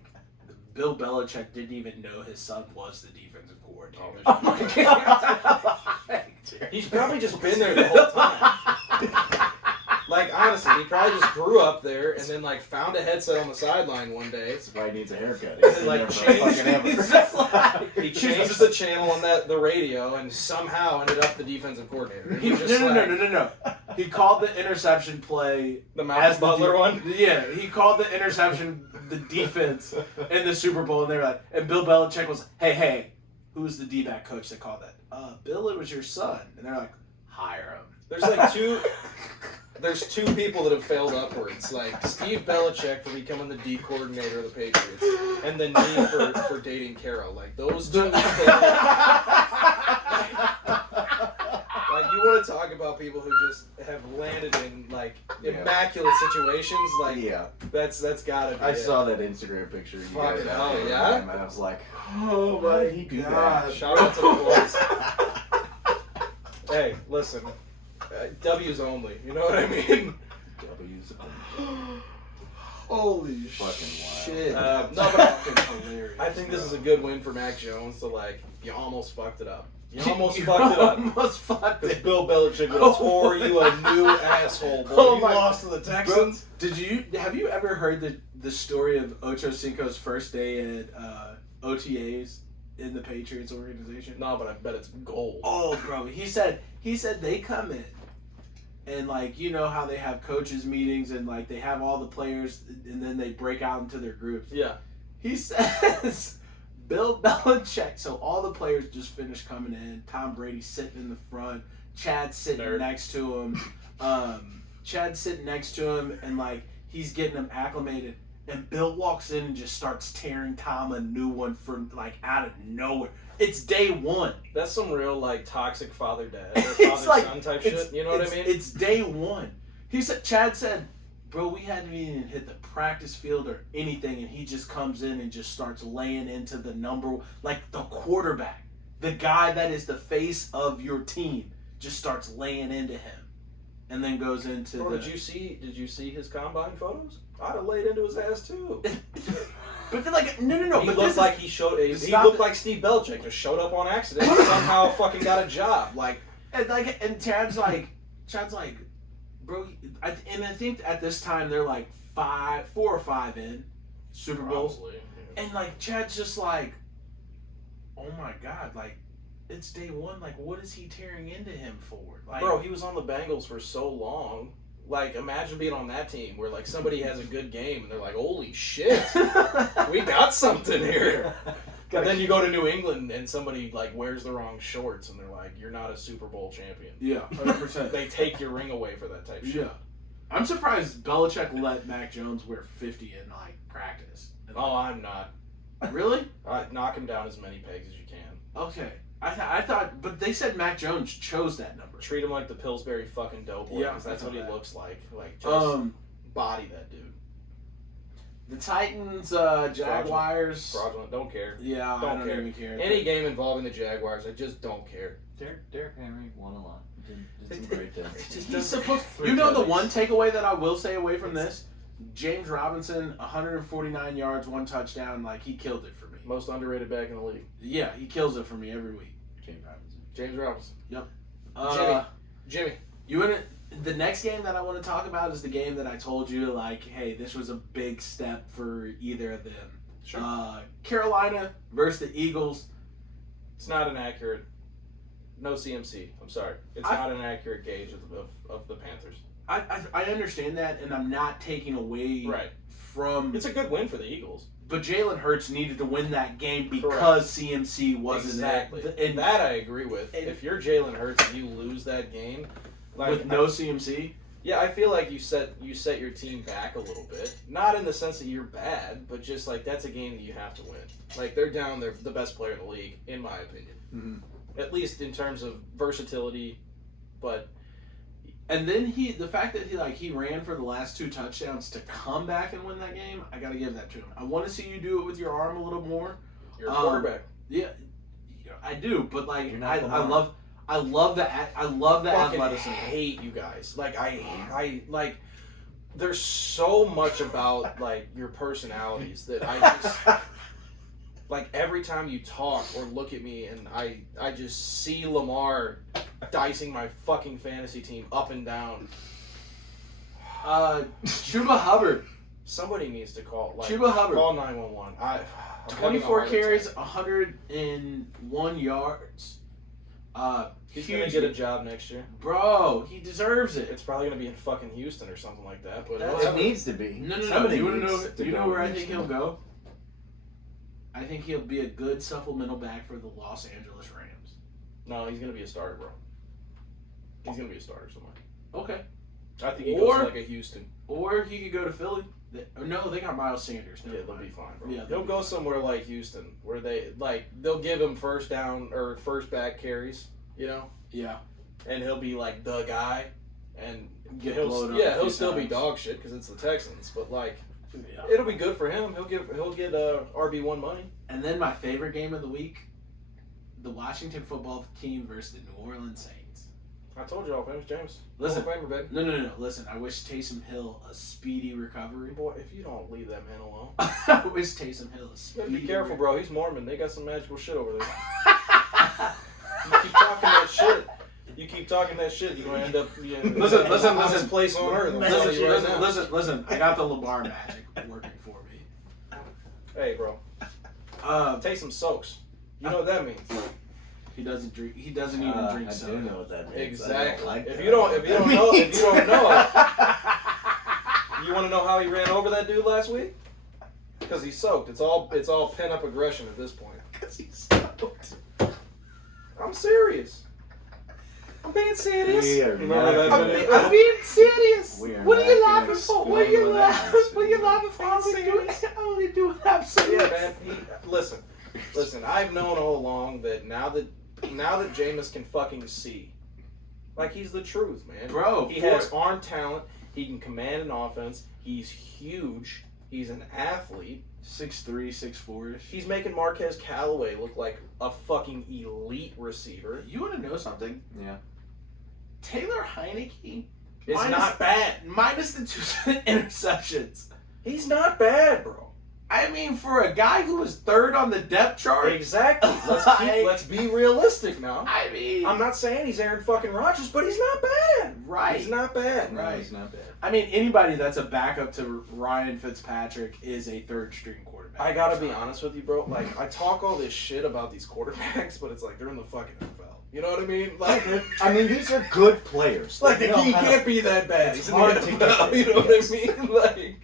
Bill Belichick didn't even know his son was the defensive coordinator. Oh my he's probably just been there the whole time. Like, honestly, he probably just grew up there and then, like, found a headset on the sideline one day. That's why he needs a haircut. And He's then, like, never fucking ever. He's just like, He changed the channel on the radio and somehow ended up the defensive coordinator. And He, he no, just no. He called the interception play The as Malcolm the Butler one? Yeah, he called the interception the defense in the Super Bowl, and they were like, and Bill Belichick was, hey, who's the D-back coach that called that? Bill, it was your son, and they're like, hire him. There's like there's two people that have failed upwards, like Steve Belichick for becoming the D coordinator of the Patriots, and then me for dating Carol. Like those two people. Like you want to talk about people who just have landed in like immaculate situations, like Yeah. that's gotta be I it. saw that Instagram picture. You Fucking guys hell, out there, yeah? And I was like, Oh why did he do that? Shout out to the boys. Hey, listen, W's only. You know what I mean? W's. Holy Fucking shit. No, but Fucking hilarious. I think this is a good win for Mac Jones. So like, you almost fucked it up. You almost You fucked it up. almost fucked Because it. Bill Belichick would have tore you a new asshole, boy. Oh you my- lost to the Texans. Have you ever heard the story of Ocho Cinco's first day at OTAs in the Patriots organization? No, but I bet it's gold. Oh, bro, he said they come in and like you know how they have coaches meetings and like they have all the players and then they break out into their groups. Yeah. He says Bill Belichick. So all the players just finished coming in. Tom Brady sitting in the front. Chad sitting Nerd. next to him. Chad sitting next to him, and like he's getting them acclimated. And Bill walks in and just starts tearing Tom a new one from like out of nowhere. It's day one. That's some real like toxic father dad or It's father like- son type It's- shit. You know what I it's- mean? It's day one. He said, Chad said, bro, we hadn't even hit the practice field or anything, and he just comes in and just starts laying into the like the quarterback, the guy that is the face of your team, just starts laying into him, and then goes into Bro, the. did you see his combine photos? I'd have laid into his ass too. But then, like, no. He but looked this like he Stop looked it. like Steve Belichick, just showed up on accident and somehow fucking got a job. Like, and Chad's like, bro, I think at this time they're like 4 or 5 in Super Bowls. probably. And like Chad's just like, oh my god, like it's day one. Like, what is he tearing into him for? Like, Bro, he was on the Bengals for so long. Like, imagine being on that team where, like, somebody has a good game and they're like, holy shit, we got something here. And then you go to New England and somebody, like, wears the wrong shorts and they're like, you're not a Super Bowl champion. Yeah, 100%. They take your ring away for that type of shit. Yeah. I'm surprised Belichick let Mac Jones wear 50 in, like, practice. Oh, I'm not. Really? Knock him down as many pegs as you can. Okay. I thought, but they said Mac Jones chose that number. Treat him like the Pillsbury fucking doughboy, Yeah, because that's I what he know that. looks like. Like, just body that dude. The Titans, Jaguars. Fraudulent. Don't care. Yeah, Don't I don't care. even care. Any game involving the Jaguars, I just don't care. Derrick Henry won a lot. Did some great things. He's supposed. You know the one takeaway that I will say away from this, James Robinson, 149 yards, 1 touchdown. Like he killed it for me. Most underrated back in the league. Yeah, he kills it for me every week. James Robinson. Jimmy. You want the next game that I want to talk about is the game that I told you, like, hey, this was a big step for either of them. Sure. Carolina versus the Eagles. It's not an accurate. No CMC. I'm sorry. It's not an accurate gauge of the Panthers. I understand that, and I'm not taking away from. It's a good win for the Eagles. But Jalen Hurts needed to win that game because CMC wasn't exactly. And that I agree with. If you're Jalen Hurts and you lose that game, like, with no CMC, yeah, I feel like you set your team back a little bit. Not in the sense that you're bad, but just like that's a game that you have to win. Like they're down, they're the best player in the league, in my opinion. Mm-hmm. At least in terms of versatility, but. And then the fact that he ran for the last 2 touchdowns to come back and win that game, I got to give that to him. I want to see you do it with your arm a little more. You're a quarterback. Yeah, I do, but like I love that Fucking athleticism. hate you guys. Like I like. There's so much about like your personalities that I just like every time you talk or look at me and I just see Lamar dicing my fucking fantasy team up and down. Chuba Hubbard. Somebody needs to call Chuba Hubbard. Call 911. 24 carries, 101 yards. He's gonna get a job next year. Bro, he deserves it. It's probably gonna be in fucking Houston or something like that. But It needs to be. No. Somebody You want to needs know? to Do you go know where I next think year. he'll go? I think he'll be a good supplemental back for the Los Angeles Rams. No, he's gonna be a starter, bro. He's gonna be a starter somewhere. Okay. I think he goes to like a Houston. Or he could go to Philly. No, they got Miles Sanders. Yeah, they'll be fine, bro. Yeah, He'll go somewhere like Houston, where they'll give him first down or first back carries, you know, Yeah. and he'll be like the guy, and Get he'll blown up a few still be times. dog shit because it's the Texans, but like Yeah. it'll be good for him. He'll get RB1 money. And then my favorite game of the week, the Washington football team versus the New Orleans Saints. I told y'all, famous James. Listen. Hall of Famer, baby. No. Listen, I wish Taysom Hill a speedy recovery. Boy, if you don't leave that man alone, I wish Taysom Hill a you speedy better be careful, bro. He's Mormon. They got some magical shit over there. recovery. You keep talking that shit. You're gonna end up in Listen. this place on earth. I'm telling you right now. Listen. I got the Lamar magic working for me. Hey, bro. Take some soaks. You know what that means. He doesn't drink. He doesn't even drink I soda. do know what that means. Exactly. I don't like If that. you don't know it, you want to know how he ran over that dude last week? Because he's soaked. It's all pent up aggression at this point. Because he's stoked. I'm serious. I'm being serious. We are Remember not that? gonna- I'm being serious. We are What are not you gonna laughing for? What are explain you what that laughing? means. What are you laughing for? I only do what I'm saying. Yeah, man. Listen. I've known all along that now that Jameis can fucking see, like he's the truth, man. Bro, he has arm talent. He can command an offense. He's huge. He's an athlete. 6'3", 6'4". He's making Marquez Callaway look like a fucking elite receiver. You want to know something? Yeah. Taylor Heineke It's not bad. minus the 2 interceptions. He's not bad, bro. I mean, for a guy who was 3rd on the depth chart. Exactly. Let's be realistic now. I mean, I'm not saying he's Aaron fucking Rodgers, but he's not bad. right. He's not bad. No, Right. he's not bad. I mean, anybody that's a backup to Ryan Fitzpatrick is a 3rd-string quarterback. I gotta be honest with you, bro. Like, I talk all this shit about these quarterbacks, but it's like they're in the fucking NFL. You know what I mean? Like, I mean, these are good players. like They the know key how to- can't be that bad. It's He's in the hard to NFL, get you know yes. what I mean?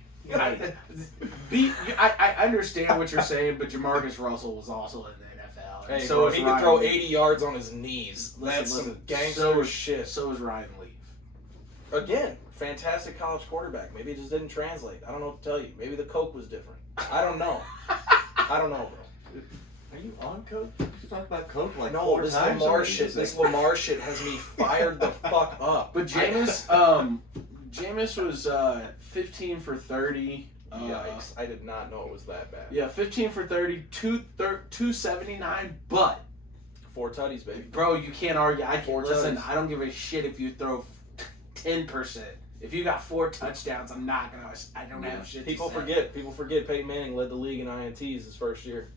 Like, I understand what you're saying, but Jamarcus Russell was also in the NFL. And hey, so bro, is he Ryan could throw Leaf. 80 yards on his knees. That's some gangster so is, shit. So is Ryan Leaf. Again, fantastic college quarterback. Maybe it just didn't translate. I don't know what to tell you. Maybe the Coke was different. I don't know. I don't know, bro. Are you on Coke? You talk about Coke like No, 4 this times. Lamar already. shit. This Lamar shit has me fired the fuck up. But Jameis, Jameis was 15 for 30. Yikes! I did not know it was that bad. Yeah, 15 for 30, 279. But 4 tutties, baby. bro, you can't argue. Listen, touchdowns. I don't give a shit if you throw 10%. If you got 4 touchdowns, I'm not gonna. I don't have shit. People to say. forget. People forget. Peyton Manning led the league in INTs his first year.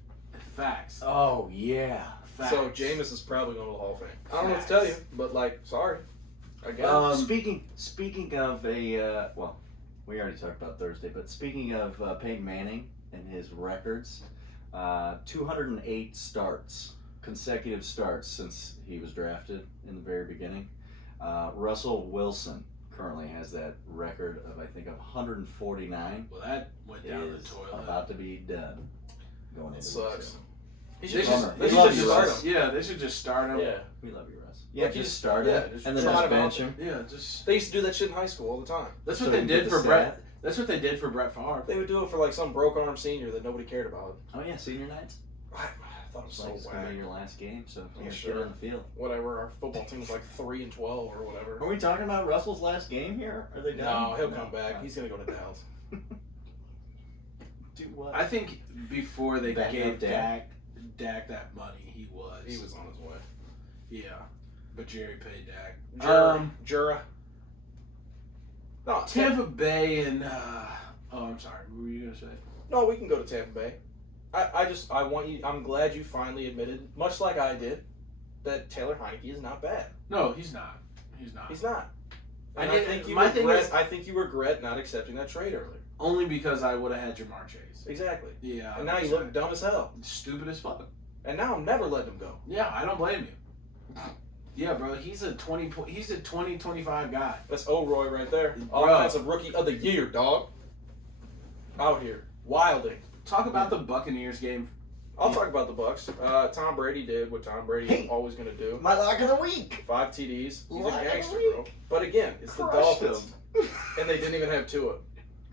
Facts. Oh yeah. Facts. So Jameis is probably going to the Hall of Fame. I don't know what to tell you, but like, sorry. I guess. Speaking of a well, we already talked about Thursday, but speaking of Peyton Manning and his records, 208 consecutive starts since he was drafted in the very beginning. Russell Wilson currently has that record of I think of 149. Well, that went down the Is toilet. about to be done. Going into Sucks. this year. He They should should, Bummer. they We should love just you, start Russ. him. Yeah, they should just start him. Yeah. We love you, Russ. Yeah, Like, just start it just and then trot just him bench out him. Yeah, just. They used to do that shit in high school all the time. That's So what they you did get for the Brett. stat. That's what they did for Brett Favre. They would do it for like some broke arm senior that nobody cared about. Oh yeah, senior nights. I thought it was It's so like it's gonna whack. be your last game, so Yeah, yeah, sure. get on the field. Whatever. Our football team was like 3-12 or whatever. Are we talking about Russell's last game here? Are they done? No, he'll come back. He's gonna go to Dallas. Do what? I think before they Back gave up Dak. Dak that money, he was. He was on his way. Yeah, but Jerry paid Dak. Jura. No, Tampa Bay and oh, I'm sorry. What were you gonna say? No, we can go to Tampa Bay. I want you. I'm glad you finally admitted, much like I did, that Taylor Heineke is not bad. No, he's not. He's not. He's not. I And did- think you my thing regret. is- I think you regret not accepting that trade earlier. Only because I would have had Jamar Chase. Exactly. Yeah. And now you look dumb as hell. stupid as fuck. And now I'm never letting him go. Yeah, I don't blame you. Yeah, bro, he's a 25 guy. That's O'Roy right there. Bro. Offensive rookie of the year, dog. Out here, wilding. Talk about the Buccaneers game. I'll talk about the Bucks. Tom Brady did what Tom Brady's Hey. always gonna do. My lock of the week. 5 TDs. He's Lock of a the gangster, week. bro. But again, it's the Crushed Dolphins, him. and they didn't even have Tua.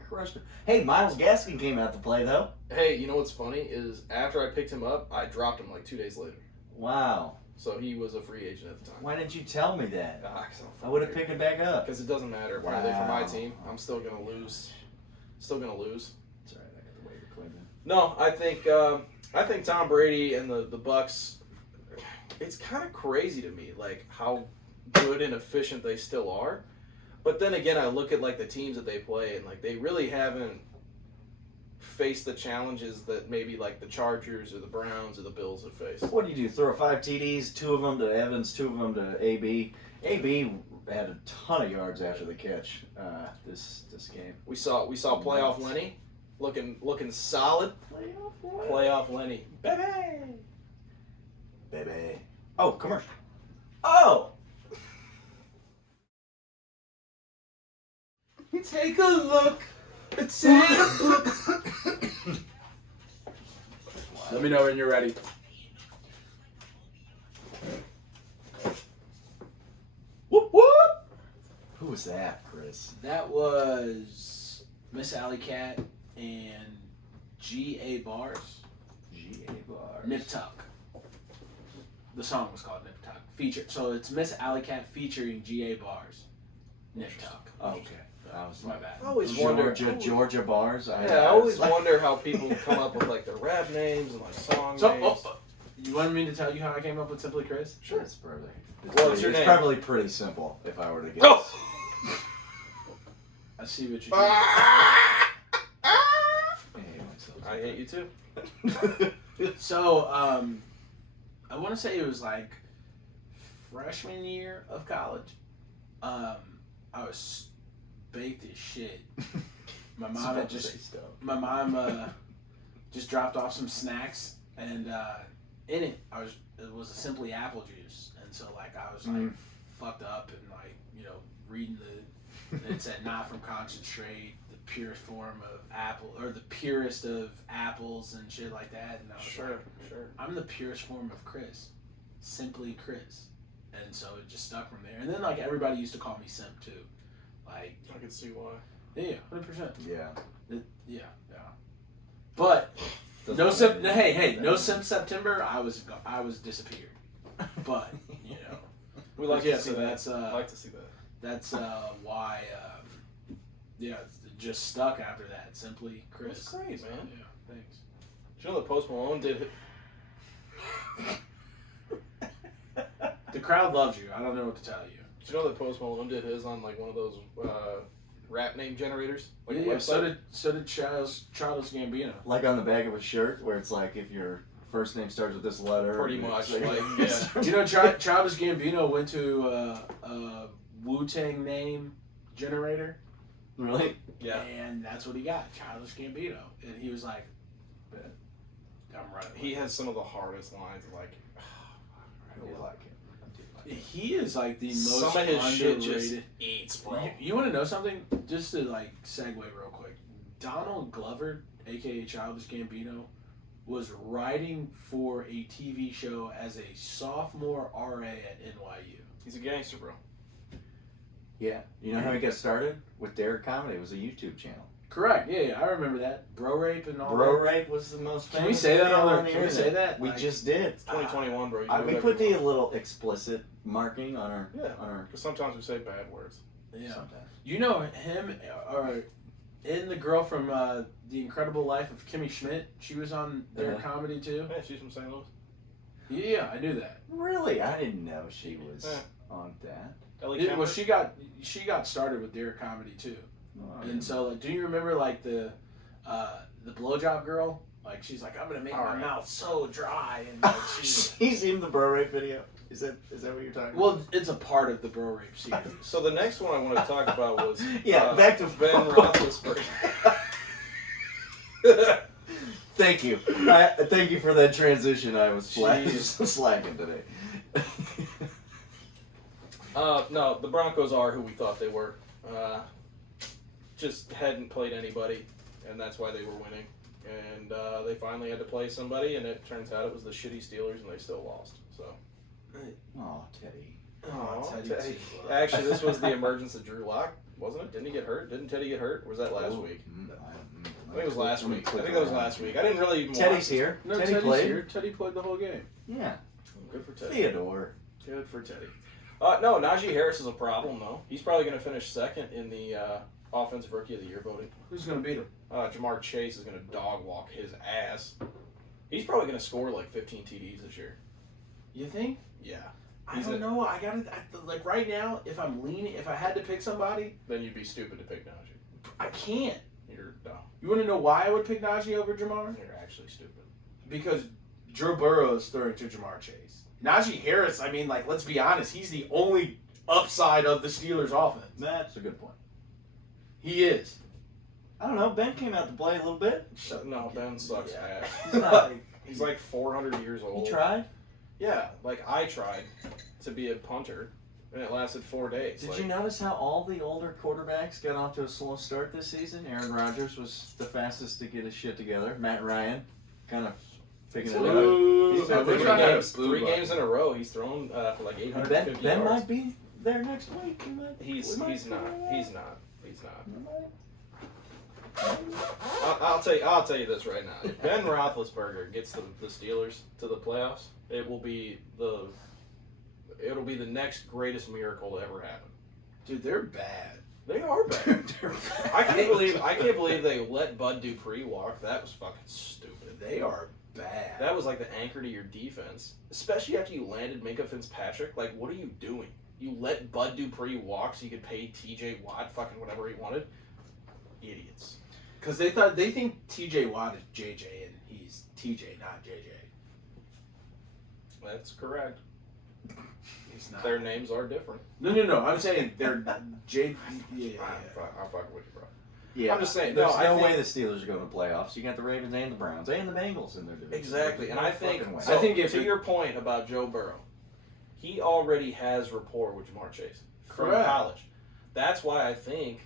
Crushed him. Hey, Miles Gaskin came out to play though. Hey, you know what's funny is after I picked him up, I dropped him like 2 days later. Wow. So he was a free agent at the time. Why didn't you tell me that? I I would have picked it back up. Because it doesn't matter. If I play for my Wow. team, I'm still gonna lose. Still gonna lose. It's alright, I got the waiver claim in. No, I think Tom Brady and the Bucks. It's kind of crazy to me, like how good and efficient they still are. But then again, I look at like the teams that they play, and like they really haven't faced the challenges that maybe like the Chargers or the Browns or the Bills have faced. What do you do? Throw 5 TDs, 2 of them to Evans, 2 of them to AB. AB had a ton of yards after the catch this game. We saw playoff Lenny looking solid. Playoff Lenny, baby. Baby. Oh, commercial. Oh! Take a look. It's in a book. Let me know when you're ready. Whoop whoop. Who was that, Chris? That was Miss Alley Cat and G.A. Bars. G.A. Bars. Nip Tuck. The song was called Nip Tuck. So it's Miss Alley Cat featuring G.A. Bars. Nip Tuck. Oh, okay. I was My bad. I always wonder. Georgia Bars. I always wonder how people come up with like their rap names and like song names. You wanted me to tell you how I came up with Simply Chris? Sure. It's probably. What's your name? Probably pretty simple if I were to guess. Oh! I see what you did. I hate you too. So, I want to say it was like freshman year of college. I was baked as shit. My mom had just dropped off some snacks, and in it was a Simply apple juice, and and so like I was like fucked up and like reading it said not from concentrate, the purest form of apple or the purest of apples and shit like that, and I was Sure. I'm the purest form of Chris, simply Chris, and so it just stuck from there. And then like everybody used to call me Simp too, like I can see why. yeah, 100%. Yeah. But Doesn't no matter. Simp. Hey, no Simp September. I was disappeared. But We like yeah, to see so that. that's I like to see that. that's why it just stuck after that. Simply Chris. That's great, man. Yeah, thanks. Did you know that Post Malone did The crowd loves you. I don't know what to tell you. Did you know that Post Malone did his on like one of those rap name generators? Like a Yeah, website? so did Childish Gambino. Like on the back of a shirt where it's like if your first name starts with this letter. Pretty much, like, yeah. You know, Childish Gambino went to a Wu-Tang name generator. Really? Yeah. And that's what he got, Childish Gambino. And he was like, I'm running. He has some of the hardest lines. Like, I do like it. He is like the most some of his shit underrated. just eats, bro. You want to know something? Just to like segue real quick. Donald Glover, aka Childish Gambino, was writing for a TV show as a sophomore RA at NYU. He's a gangster, bro. Yeah. You know how he got started? With Derek Comedy. It was a YouTube channel. Correct. Yeah, I remember that. Bro rape and all Bro that. Rape was the most famous. Can we say that video on the Can we say internet. that? We Like, just did. It's 2021, bro. You can do We whatever put you the want. little explicit marking on our. Yeah. On our Because sometimes we say bad words. Yeah. sometimes. You know him, or in the girl from The Incredible Life of Kimmy Schmidt. She was on their comedy too. Yeah, she's from St. Louis. Yeah, I knew that. Really? I didn't know she was Yeah. on that. Ellie Kemper. Well, she got started with their comedy too. Oh, I And didn't- so, like, do you remember like the blowjob girl? Like, she's like, I'm gonna make my Alright. mouth so dry, and like, she's She's in the Bro Rape video. Is that what you're talking well, it's a part of the bro rape series. So the next one I want to talk about was Yeah, back to Ben Roethlisberger. Thank you. Thank you for that transition. I was Jeez. slacking today. No, the Broncos are who we thought they were. Just hadn't played anybody, and that's why they were winning. And they finally had to play somebody, and it turns out it was the shitty Steelers, and they still lost. So, Oh, Teddy. Oh, Teddy. Actually, this was the emergence of Drew Lock, wasn't it? Didn't he get hurt? Didn't Teddy get hurt? Or was that last Oh, week? I I think it was last week. I think that was last week. I didn't really even Teddy's watch here. No, Teddy Teddy's played. here. Teddy played the whole game. Yeah. Good for Teddy. Theodore. Good for Teddy. No, Najee Harris is a problem, though. He's probably going to finish second in the Offensive Rookie of the Year voting. Who's gonna beat him? Jamar Chase is going to dog walk his ass. He's probably going to score like 15 TDs this year. You think? Yeah. I don't know. Like right now, if I'm leaning, if I had to pick somebody, Then you'd be stupid to pick Najee. I can't. You're dumb. You want to know why I would pick Najee over Jamar? You're actually stupid. Because Joe Burrow is throwing to Jamar Chase. Najee Harris, I mean, like, let's be honest, he's the only upside of the Steelers' offense. That's a good point. He is. I don't know. Ben came out to play a little bit. No, Ben sucks Yeah. ass. He's not like, He's like 400 years old. He tried. Yeah, like I tried to be a punter, and it lasted 4 days. Did you notice how all the older quarterbacks got off to a slow start this season? Aaron Rodgers was the fastest to get his shit together. Matt Ryan, kind of picking it up. Ooh, He's I been wish picking I it had up. a Three blue games in a row, he's thrown for like 850 Ben yards. might be there next week. He's not. He's not. not. I'll tell you this right now. If Ben Roethlisberger gets the Steelers to the playoffs, it will be the next greatest miracle to ever happen. Dude, they're bad. They are bad. I can't believe they let Bud Dupree walk. That was fucking stupid. They are bad. That was like the anchor to your defense, especially after you landed Minka Fitzpatrick. Like, what are you doing? You let Bud Dupree walk so you could pay T.J. Watt fucking whatever he wanted. Idiots. Because they think T.J. Watt is J.J. and he's T.J., not J.J. That's correct. He's not. Their names are different. No. I'm saying they're J. Yeah. I'm fucking with you, bro. Yeah, I'm just saying. There's I no think- way the Steelers are going to playoffs. You got the Ravens and the Browns and the Bengals in their division. Exactly, and I think Fucking way. so. I think if to it- your point about Joe Burrow, he already has rapport with Jamar Chase from Correct. college. That's why I think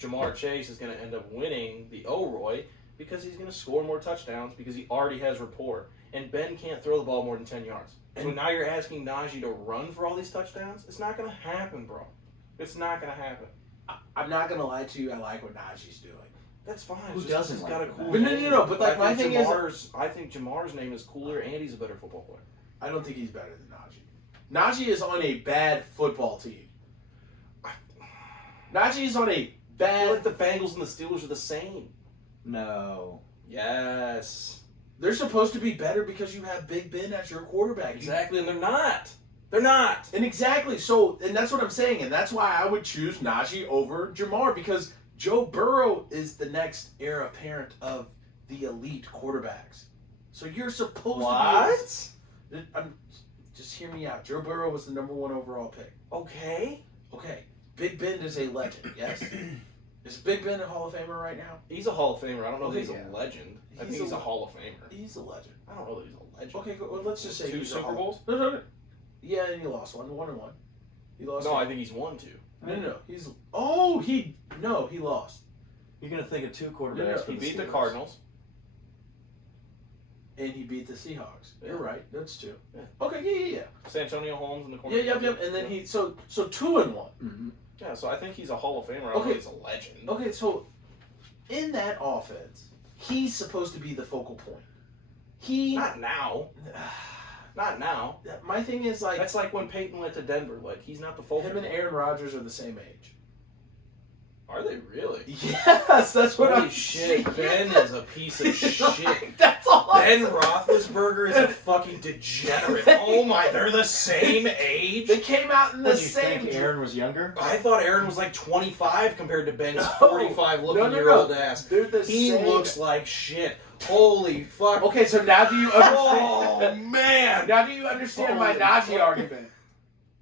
Jamar Chase is going to end up winning the O'Roy because he's going to score more touchdowns because he already has rapport. And Ben can't throw the ball more than 10 yards. So now you're asking Najee to run for all these touchdowns? It's not going to happen, bro. It's not going to happen. I'm not going to lie to you. I like what Najee's doing. That's fine. Who It's doesn't he's like got a that? cool But no, name. but like my thing is, I think Jamar's name is cooler and he's a better football player. I don't think he's better than Najee. Najee is on a bad football team. Najee is on a I feel bad. like the Bengals and the Steelers are the same. No. Yes. They're supposed to be better because you have Big Ben as your quarterback. Exactly, and they're not. They're not. And exactly. So, and that's what I'm saying, and that's why I would choose Najee over Jamar because Joe Burrow is the next heir apparent of the elite quarterbacks. So you're supposed to be. Just hear me out. Joe Burrow was the number 1 overall pick. Okay. Okay. Big Ben is a legend. Yes. Is Big Ben a Hall of Famer right now? He's a Hall of Famer. I don't know Okay, that he's yeah. a legend. I He's think he's a- a Hall of Famer. He's a legend. I don't know that he's a legend. Okay, well, let's just say 2 he's a Super Hall- Bowls? No. Yeah, and he lost one. 1-1. He lost. No, one. I think he's won 2. No. He lost. You're going to think of 2 No, quarterbacks for He the beat the Steelers. Cardinals. And he beat the Seahawks. Yeah. You're right. That's 2. Yeah. Okay, yeah. Santonio Holmes in the corner. Yep. And then he so 2-1. Mm-hmm. Yeah, so I think he's a Hall of Famer. I don't Okay. know he's a legend. Okay, so in that offense, he's supposed to be the focal point. He Not now. Not now. My thing is like That's like when Peyton went to Denver. Like, he's not the focal him and point. Aaron Rodgers are the same age. Are they really? Yes, that's what Holy I'm shit, saying. Ben is a piece of shit. That's all I'm Ben saying. Roethlisberger is a fucking degenerate. Oh my, they're the same age? They came out in the What, do you same. think Aaron was younger? I thought Aaron was like 25 compared to Ben's No. 45 looking year old ass. They're the He same. looks like shit. Holy fuck. Okay, so now do you understand? Oh man. Now do you understand my Holy Najee fuck. argument?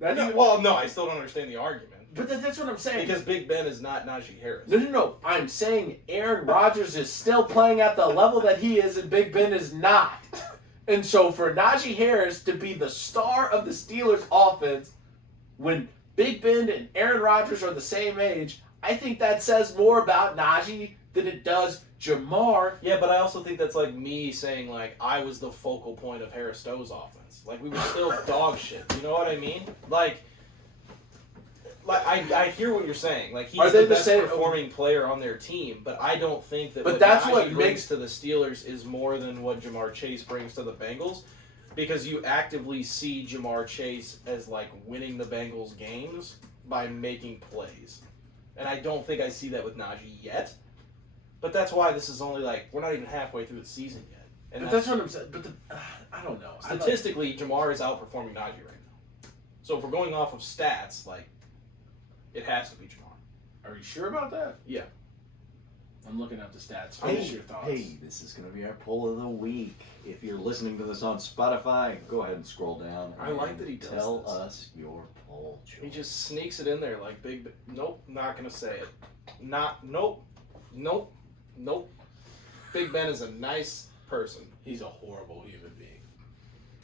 Now do you, Well, no, I still don't understand the argument. but that's what I'm saying. Because Big Ben is not Najee Harris. No. I'm saying Aaron Rodgers is still playing at the level that he is, and Big Ben is not. And so for Najee Harris to be the star of the Steelers' offense, when Big Ben and Aaron Rodgers are the same age, I think that says more about Najee than it does Jamar. Yeah, but I also think that's like me saying like I was the focal point of Harris Stowe's offense. Like we were still dog shit. You know what I mean? Like I hear what you're saying. Like Are he's they the the best same- performing player on their team, but I don't think that. But what that's Najee what brings makes- to the Steelers is more than what Jamar Chase brings to the Bengals, because you actively see Jamar Chase as like winning the Bengals games by making plays, and I don't think I see that with Najee yet. But that's why this is only like we're not even halfway through the season yet, and But that's what I'm saying. But I don't know. statistically, Jamar is outperforming Najee right now. So if we're going off of stats, like, it has to be Jamar. Are you sure about that? Yeah. I'm looking up the stats. Finish your thoughts. Hey, this is going to be our poll of the week. If you're listening to this on Spotify, go ahead and scroll down. I like and that he does tell this. us your poll choice. He just sneaks it in there like big. Nope, not gonna say it. Nope. Big Ben is a nice person. He's a horrible human being.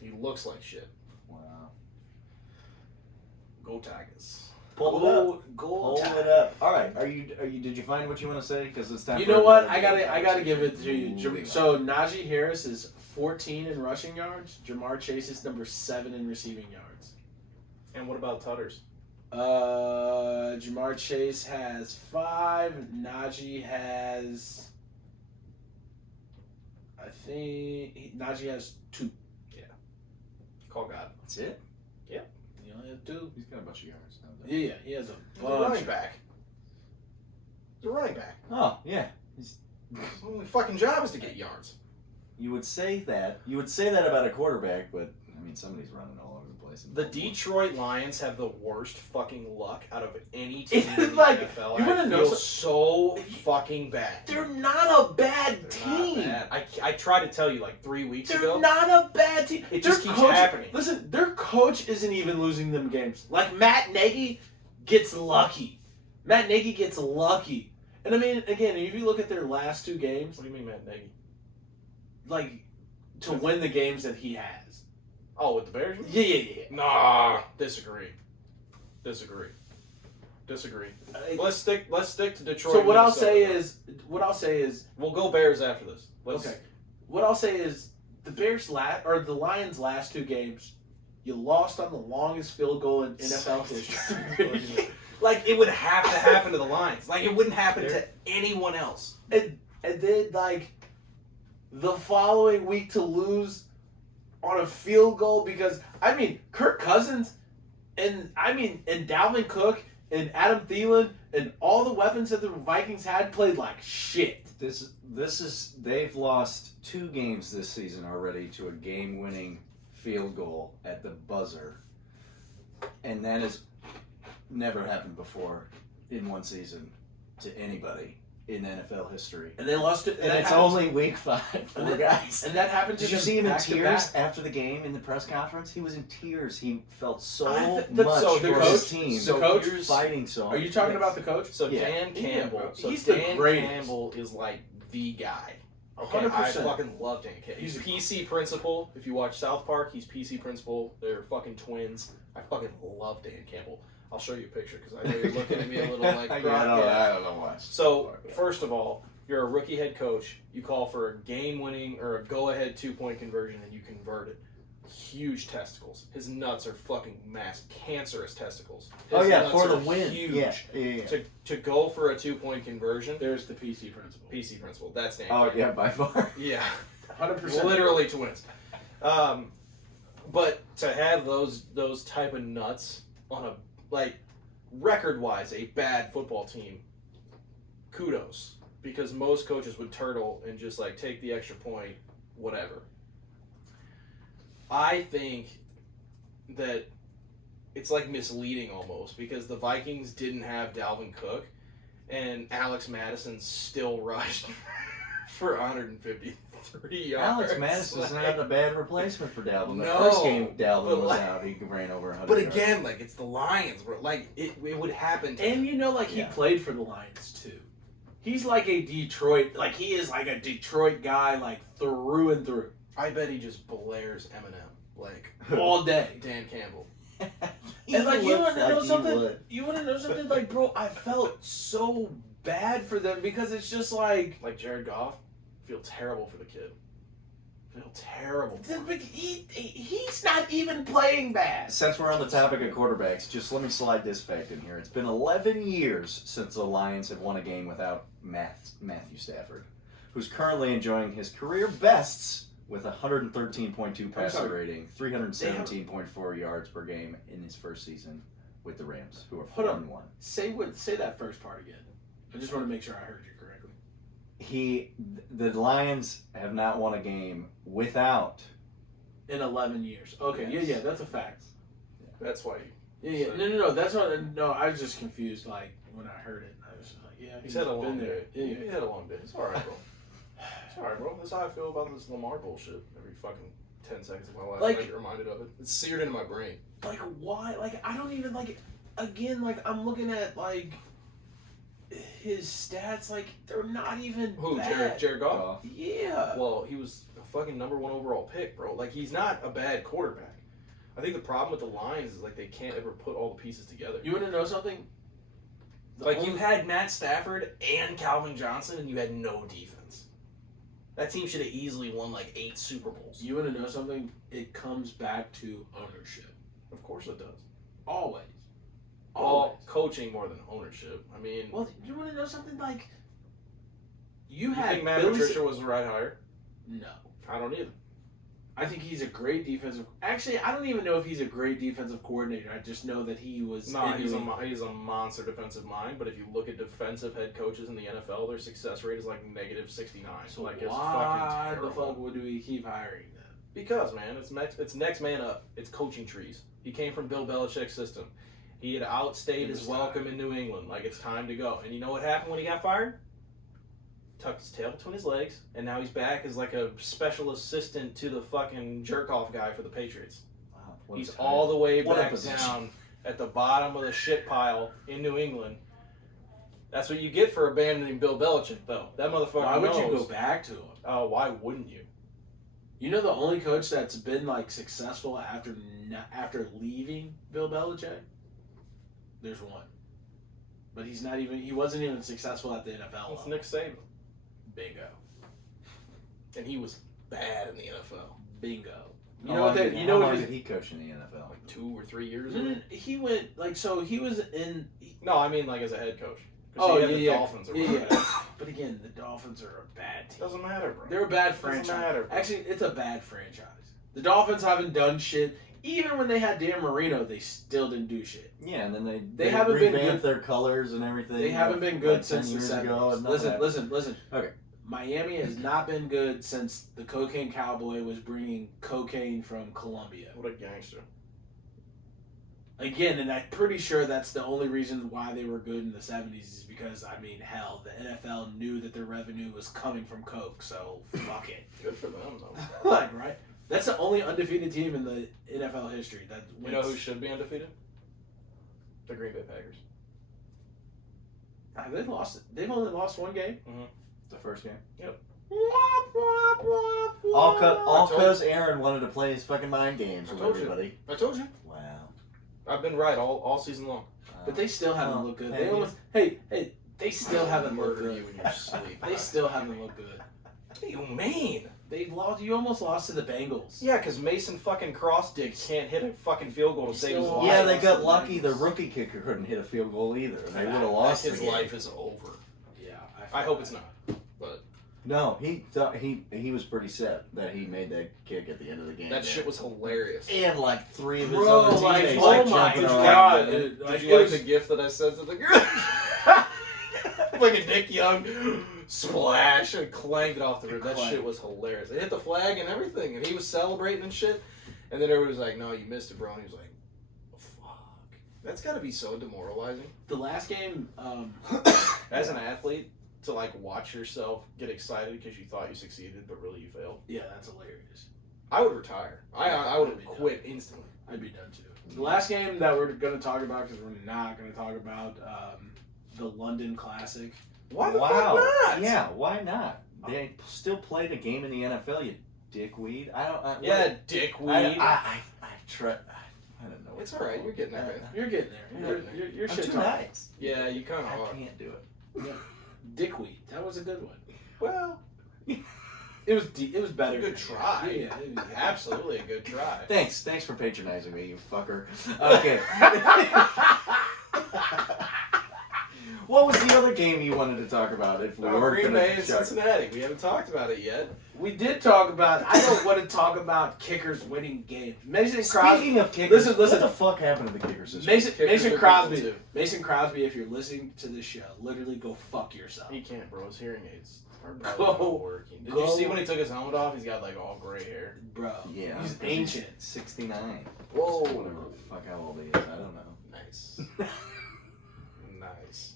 He looks like shit. Wow. Go Tigers. Pull it up. Go Pull Tigers. it up. All right. Are you? Did you find what you want to say? Because it's time. You for know what? another I gotta give it to you. Moving So Najee Harris is 14 in rushing yards. Jamar Chase is number 7 in receiving yards. And what about Tutters? Jamar Chase has 5. Najee has, I think Najee has 2. Call God. That's it. He only has 2. He's got a bunch of yards. Yeah, he has a He's a bunch. running back. He's a running back. Oh yeah. He's, His only fucking job is to get yards. you would say that. You would say that about a quarterback, but I mean somebody's running all over the place. in The Baltimore. Detroit Lions have the worst fucking luck out of any team It's in the like, NFL. you and wanna I know feel so fucking bad. They're not a bad They're not team. bad. I tried to tell you like 3 weeks They're ago. not a bad team. It Their just keeps coach- happening. Listen, their coach isn't even losing them games. Like Matt Nagy gets lucky. Matt Nagy gets lucky. And I mean, again, if you look at their last 2 games, What do you mean, Matt Nagy? like to win the games that he has. Oh, with the Bears? Yeah. Nah, disagree. Let's stick to Detroit. So what I'll Minnesota, say is, we'll go Bears after this. okay. What I'll say is, the the Lions' last 2 games, you lost on the longest field goal in NFL history. Like, it would have to happen to the Lions. Like, it wouldn't happen to anyone else. And then, like, the following week to lose on a field goal because, I mean, Kirk Cousins and Dalvin Cook and Adam Thielen and all the weapons that the Vikings had played like shit. They've lost 2 games this season already to a game-winning field goal at the buzzer, and that has never happened before in one season to anybody in NFL history. And they lost it. And it's only week 5 for guys. And that happened to Did you them see him in back-to-back. tears after the game in the press conference? He was in tears. He felt so the much coach- for his team. the coach- fighting so Are you talking about the coach? So Yeah. Dan Campbell. He's the Dan greatest. Campbell is like the guy. Okay, 100%. I fucking love Dan Campbell. He's He's a- PC principal. If you watch South Park, he's PC principal. They're fucking twins. I fucking love Dan Campbell. I'll show you a picture because I know you're looking at me a little like. I yeah. don't know much. So first of all, you're a rookie head coach. You call for a game-winning or a go-ahead 2-point conversion, and you convert it. Huge testicles. His nuts are fucking cancerous testicles. His nuts for the are win. Huge. Yeah. To go for a 2-point conversion. There's the PC principle. PC principle. That's Dan. Oh Campbell. yeah, by far. Yeah. 100%. Literally twins. But to have those type of nuts on a like record-wise a bad football team, kudos. Because most coaches would turtle and just like take the extra point, whatever. I think that it's like misleading almost because the Vikings didn't have Dalvin Cook and Alex Madison still rushed for 153 yards. Alex Madison's not a bad replacement for Dalvin. The No, first game Dalvin but was like- out, he ran over 100 But yards. again, like it's the Lions, bro. Like it would happen. To And you know, like he Yeah. played for the Lions too. He's like a Detroit, like he is like a Detroit guy, like through and through, I bet he just blares Eminem like all day. Dan Campbell. And like you want to know he something? would. You want to know something? Like, bro, I felt so bad for them because it's just like Like Jared Goff. Feel terrible for the kid. Feel terrible. For him. he's not even playing bad. Since we're on the topic of quarterbacks, just let me slide this fact in here. It's been 11 years since the Lions have won a game without Matthew Stafford, who's currently enjoying his career bests with a 113.2 passer rating, 317.4 yards per game in his first season with the Rams, who are Hold on. 4-1. Say that first part again. I just want to make sure I heard you correctly. The Lions have not won a game without. In 11 years. Okay, Yes. yeah, that's a fact. That's why Yeah. No. That's not. No, I was just confused. Like when I heard it, I was just like, yeah, he's had a long been day. there. He had a long day. It's alright, bro. It's alright, bro. That's how I feel about this Lamar bullshit. Every fucking 10 seconds of my life, Like- I get reminded of it. It's seared into my brain. Like why? Like I don't even like. Again, like I'm looking at like his stats. Like they're not even Who? bad. Jared Goff? Goff. Yeah. Well, he was a fucking number 1 overall pick, bro. Like he's not a bad quarterback. I think the problem with the Lions is like they can't ever put all the pieces together. You want to know something? Like you had Matt Stafford and Calvin Johnson, and you had no defense. That team should have easily won like 8 Super Bowls. You want to know something? It comes back to ownership. Of course it does. Always. Well, coaching more than ownership. I mean, Well, you want to know something? Like you you had think Matt Billy Patricia was the right hire? No. I don't either. I think he's a great defensive. Actually, I don't even know if he's a great defensive coordinator. I just know that he was. No, in he's New he's a monster defensive mind. But if you look at defensive head coaches in the NFL, their success rate is like -69. So like it's why fucking the terrible. fuck would we keep hiring them? Because man, it's next man up. It's coaching trees. He came from Bill Belichick's system. He had outstayed It his was welcome in New England. Like it's time to go. And you know what happened when he got fired? Tucked his tail between his legs, and now he's back as like a special assistant to the fucking jerk off guy for the Patriots. Wow, what a He's time. all the way What a back position. down at the bottom of the shit pile in New England. That's what you get for abandoning Bill Belichick, though. That motherfucker Why would knows. you go back to him? Oh, why wouldn't you? You know the only coach that's been like successful after leaving Bill Belichick? There's one. But he wasn't even successful at the NFL It's level. Nick Saban. Bingo. And he was bad in the NFL. Bingo. How long did he coach in the NFL? Like 2 or 3 years. He went he was in. No, I mean like as a head coach. Oh, he had yeah. the Dolphins. Yeah. But again, the Dolphins are a bad team. Doesn't matter, bro. They're a bad Doesn't franchise. matter, bro. Actually, it's a bad franchise. The Dolphins haven't done shit. Even when they had Dan Marino, they still didn't do shit. Yeah, and then They haven't been revamped good. their colors and everything. They haven't been good like since 10 the years ago. 70s. and none of that. Listen. Okay. Miami has not been good since the Cocaine Cowboy was bringing cocaine from Colombia. What a gangster. Again, and I'm pretty sure that's the only reason why they were good in the 70s is because, I mean, hell, the NFL knew that their revenue was coming from coke, so fuck it. Good for them, though. Like, right? That's the only undefeated team in the NFL history. That You know who should be undefeated? The Green Bay Packers. Have they lost? They've only lost one game. The first game. Yep. All I told because Aaron wanted to play his fucking mind games I with told you. everybody. I told you. Wow. I've been right all season long. But they still haven't Oh, looked good. hey. They almost they still haven't looked Murder good. you in your sleep. They still haven't looked good. What do you mean? They lost. You almost lost to the Bengals. Yeah, because Mason fucking Crossdick can't hit a fucking field goal to save his Still life. Yeah, lost they got the lucky. The Bengals. rookie kicker couldn't hit a field goal either, and they would have lost the His game. life is over. Yeah. I hope it's not. But No, he thought he was pretty set that he made that kick at the end of the game. that shit was hilarious. And like 3 of his Bro, other like, teammates oh like my jumping God, around. dude. Did Like, you it like was- the gift that I sent to the girl? Like a Nick Young splash and clanged it off the rim. That Clang. shit was hilarious. It hit the flag and everything, and he was celebrating and shit. And then everybody was like, "No, you missed it, bro." And he was like, oh, "Fuck." That's got to be so demoralizing The last game, as an athlete to like watch yourself get excited because you thought you succeeded, but really you failed. yeah, that's hilarious. I would retire. I would I'd be have quit instantly. I'd be done too. The last game that we're going to talk about, because we're not going to talk about the London Classic. Why the wow. fuck not? Yeah, why not? They still played a game in the NFL, you dickweed. Yeah, dickweed. I don't know. It's all right. You're getting there, man. You're getting there. You're I'm shit too talking. nice. Yeah, you kind of I are. can't do it. Dickweed. That was a good one. Well, It was better. a good try. Yeah, it was Absolutely a good try. Thanks for patronizing me, you fucker. Okay. What was the other game you wanted to talk about? If we weren't Green gonna Bay and chuck- Cincinnati. We haven't talked about it yet. We did talk about. I don't want to talk about kickers winning games. Mason Crosby. Speaking of kickers, Listen. what the fuck happened to the kickers this week? Kickers Mason are Crosby. good, too. Mason Crosby. If you're listening to this show, literally go fuck yourself. He can't, bro. His hearing aids are Go- probably not working. Did you go- see when he took his helmet off? He's got like all gray hair. Bro, Yeah, he's 'cause ancient. 69. Whoa. Whatever the fuck how old he is, I don't know. Nice. Nice.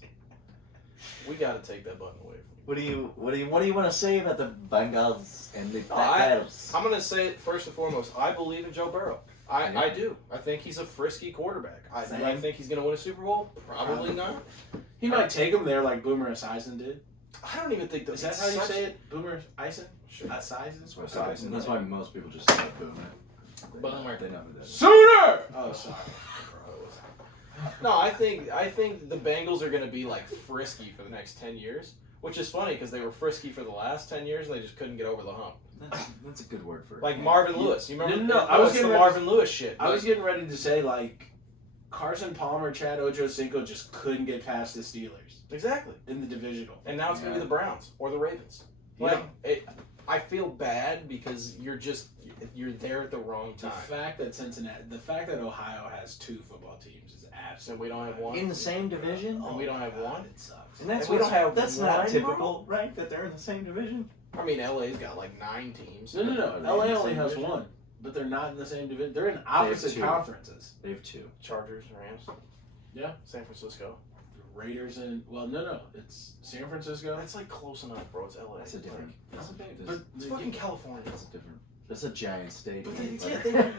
We got to take that button away from you. What do you want to say about the Bengals and the I- Packers? I'm gonna say it first and foremost. I believe in Joe Burrow. I Yeah. do. I think he's a frisky quarterback. Do I Same. think he's gonna win a Super Bowl? Probably not. He might take him there like Boomer Esiason did. I don't even think that. Is that how you say it? Boomer Esiason? Sure. Esiason? That's why, Besides- that's why most people just say Boomer. Boomer. They know who that is. Sooner! Oh, sorry. No, I think the Bengals are going to be like frisky for the next 10 years, which is funny because they were frisky for the last 10 years and they just couldn't get over the hump. That's a good word for it. Like Marvin Lewis, you remember? No, I was the getting ready- Marvin Lewis shit. I was getting ready to say, like, Carson Palmer, Chad Ochocinco just couldn't get past the Steelers exactly, in the divisional. and now it's going to Yeah. be the Browns or the Ravens. Like, I feel bad because you're there at the wrong The time. fact that Ohio has 2 football teams is absolutely. And we don't have one? In the same division? And we don't have God, one? It sucks. And that's And we don't have that's one, not bro? typical, right? That they're in the same division. I mean, LA's got like 9 teams. No. Are they LA in the only same has division? 1, but they're not in the same division. They're in opposite 2. conferences. They have 2. Chargers, Rams. Yeah. San Francisco. The Raiders and no, it's San Francisco. That's like close enough, bro. It's LA. That's a different. That's a big. There's- It's fucking California. That's a different. That's a giant state. But man.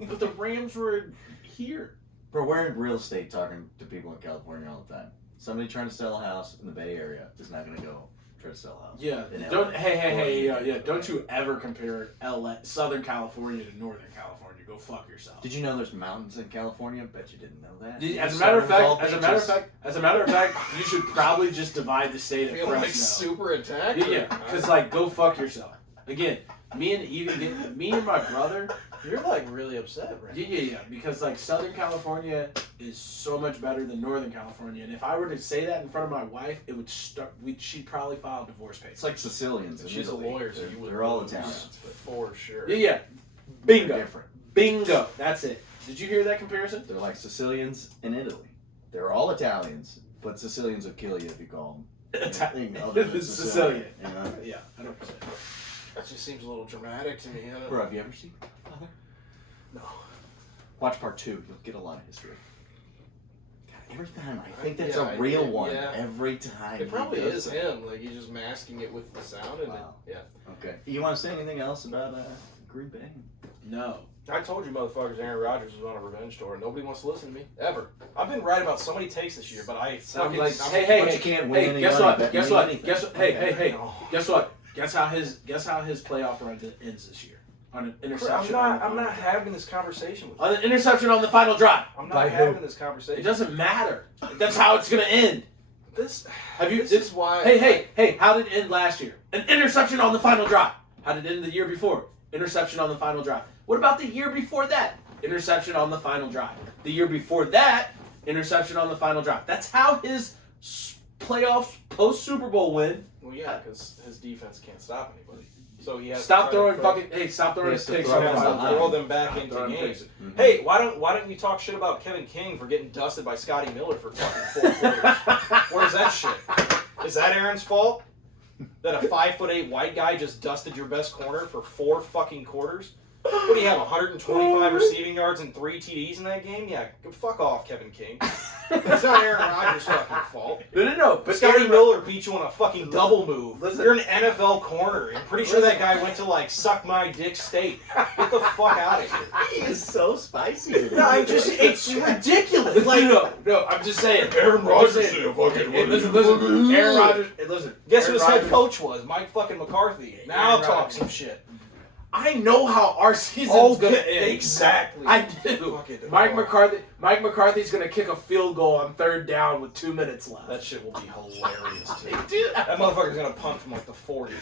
But the Rams were here. Bro, we're in real estate talking to people in California all the time. Somebody trying to sell a house in the Bay Area is not going to go try to sell out. Yeah, In don't. LA. Yeah. Don't you ever compare Southern California to Northern California? Go fuck yourself. Did you know there's mountains in California? Bet you didn't know that. As a matter of fact, you should probably just divide the state I of feel Fresno. like super attacked. Yeah, because like, go fuck yourself. Again, me and my brother. You're like really upset, right? Yeah. Because like Southern California is so much better than Northern California, and if I were to say that in front of my wife, it would start. She'd probably file divorce papers. It's like Sicilians. In She's a Italy. lawyer, so you would they're all lose Italians. But for sure. Yeah. Bingo. they're different. Bingo. That's it. Did you hear that comparison? They're like Sicilians in Italy. They're all Italians, but Sicilians will kill you if you call them anything other than Sicilian. You know? Yeah, 100%. That just seems a little dramatic to me. Bro, have you ever seen Father? No. Watch part 2. You'll get a lot of history. God, every time I think that's Yeah, a real yeah. one. Every time. It probably he does is that. him. Like he's just masking it with the sound. And Wow. yeah. Okay. You want to say anything else about Green Bay? No. I told you motherfuckers Aaron Rodgers was on a revenge tour. Nobody wants to listen to me. Ever. I've been right about so many takes this year, but I fucking... like, But hey, you can't win any guess money what? betting Guess what? anything. Guess what? Hey. No. Guess what? Guess how his playoff run ends this year? On an interception. I'm not having this conversation with you. On an interception on the final drive. I'm By not who? having this conversation. It doesn't matter. That's how it's gonna end. This Is why... Hey, how did it end last year? An interception on the final drive. How did it end the year before? Interception on the final drive. What about the year before that? Interception on the final drive. The year before that, interception on the final drive. That's how his playoffs post Super Bowl win. Well, yeah, because his defense can't stop anybody. So he has Stop to try throwing to stop throwing has to picks throw on He the has them to final behind. throw drive. them back Stop into throwing games. picks. Mhm. Hey, why don't we talk shit about Kevin King for getting dusted by Scotty Miller for fucking 4 quarters? Where's that shit? Is that Aaron's fault? That a 5'8" white guy just dusted your best corner for 4 fucking quarters? What do you have, 125 receiving yards and 3 TDs in that game? Yeah, fuck off, Kevin King. It's not Aaron Rodgers' fucking fault. No. But But Scotty Miller beat you on a fucking double move. Listen. You're an NFL corner. I'm pretty sure that guy went to like suck my dick state. Get the fuck out of here. He is so spicy today. No, it's ridiculous. Like no, I'm just saying. Aaron Rodgers Rodgers said, listen. Aaron Rodgers. Listen. Guess who Aaron his head Rodgers- coach was? Mike fucking McCarthy. Now Aaron talk Rodgers. some shit. I know how our season's gonna end. Exactly. I do. Fuck it. Mike McCarthy's gonna kick a field goal on 3rd down with 2 minutes left. That shit will be hilarious too. Dude, That motherfucker's gonna punt from like the 40.